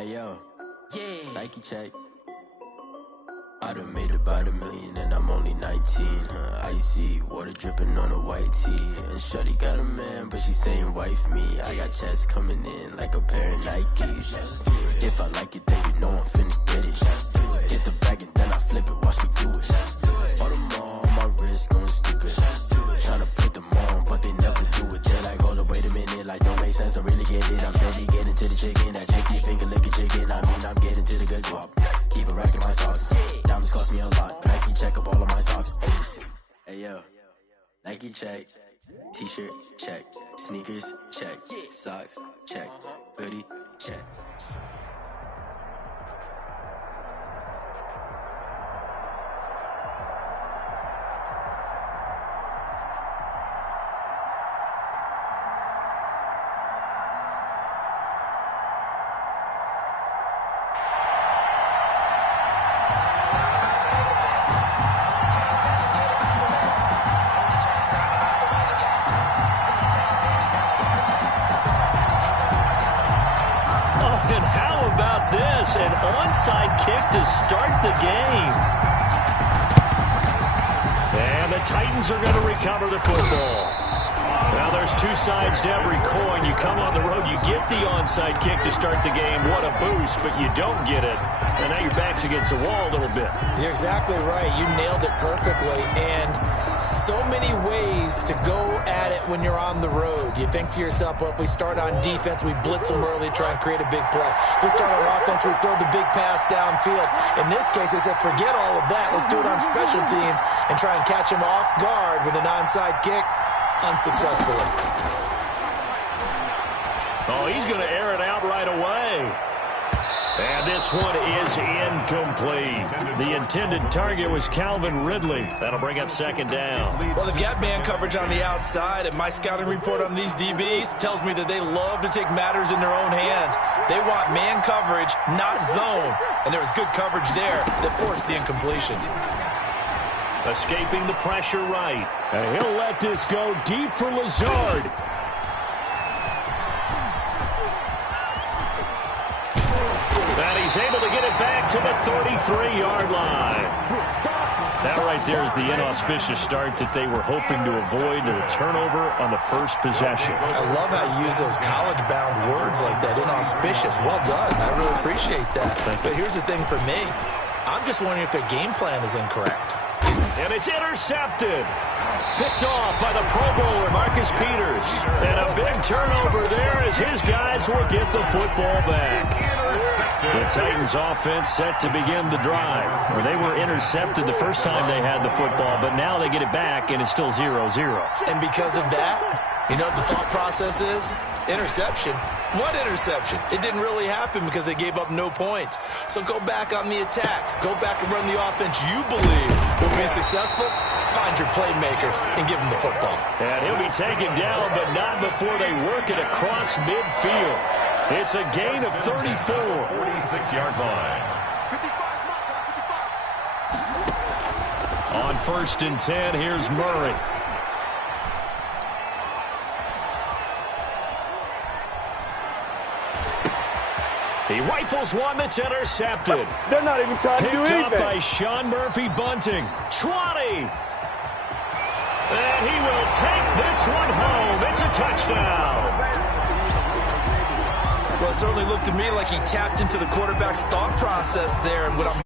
Hey yo, Nike check. I done made about $1 million and I'm only 19. Icy water dripping on a white tee. And shorty got a man, but she saying wife me. I got checks coming in like a pair of Nikes. If I like it, then you know I'm finna get it. Get the bag and then I flip it, watch me do it. All them all on my wrist, going stupid. Tryna put them on, but they never do it. They're like, hold up, wait a minute, like don't make sense, don't really get it. I'm steady getting to the chicken, that cheeky finger licking chicken. I mean, I'm getting to the good guap. Keep it racking my sauce. Diamonds cost me a lot. Nike check up all of my socks. Hey yo, Nike check. T-shirt check. Sneakers check. Socks check. Hoodie check. An onside kick to start the game. And the Titans are going to recover the football. Now there's two sides to every coin. You come on the road, you get the onside kick to start the game. What a boost, but you don't get it. And now your back's against the wall a little bit. You're exactly right. You nailed it perfectly. And so many ways to go at it when you're on the road. You think to yourself, well, if we start on defense, we blitz them early, try and create a big play. If we start on offense, we throw the big pass downfield. In this case, they said, forget all of that. Let's do it on special teams and try and catch them off guard with an onside kick. Unsuccessfully. Oh, he's going to air it out right away. And this one is incomplete. The intended target was Calvin Ridley. That'll bring up second down. Well, they've got man coverage on the outside, and my scouting report on these DBs tells me that they love to take matters in their own hands. They want man coverage, not zone. And there was good coverage there that forced the incompletion. Escaping the pressure right. And he'll let this go deep for Lazard. And he's able to get it back to the 33-yard line. That right there is the inauspicious start that they were hoping to avoid, and a turnover on the first possession. I love how you use those college-bound words like that, inauspicious. Well done. I really appreciate that. But here's the thing for me. I'm just wondering if their game plan is incorrect. And it's intercepted. Picked off by the Pro Bowler, Marcus Peters. And a big turnover there as his guys will get the football back. The Titans offense set to begin the drive, where they were intercepted the first time they had the football, but now they get it back, and it's still 0-0. And because of that, you know what the thought process is? Interception. What interception? It didn't really happen because they gave up no points. So go back on the attack. Go back and run the offense you believe will be successful. Find your playmakers and give them the football. And he'll be taken down, but not before they work it across midfield. It's a gain of 34. 46-yard line. On 1st and 10, here's Murray. He rifles one that's intercepted. They're not even trying to do anything. Picked up by Sean Murphy-Bunting. 20. And he will take this one home. It's a touchdown. Well, it certainly looked to me like he tapped into the quarterback's thought process there. And what I'm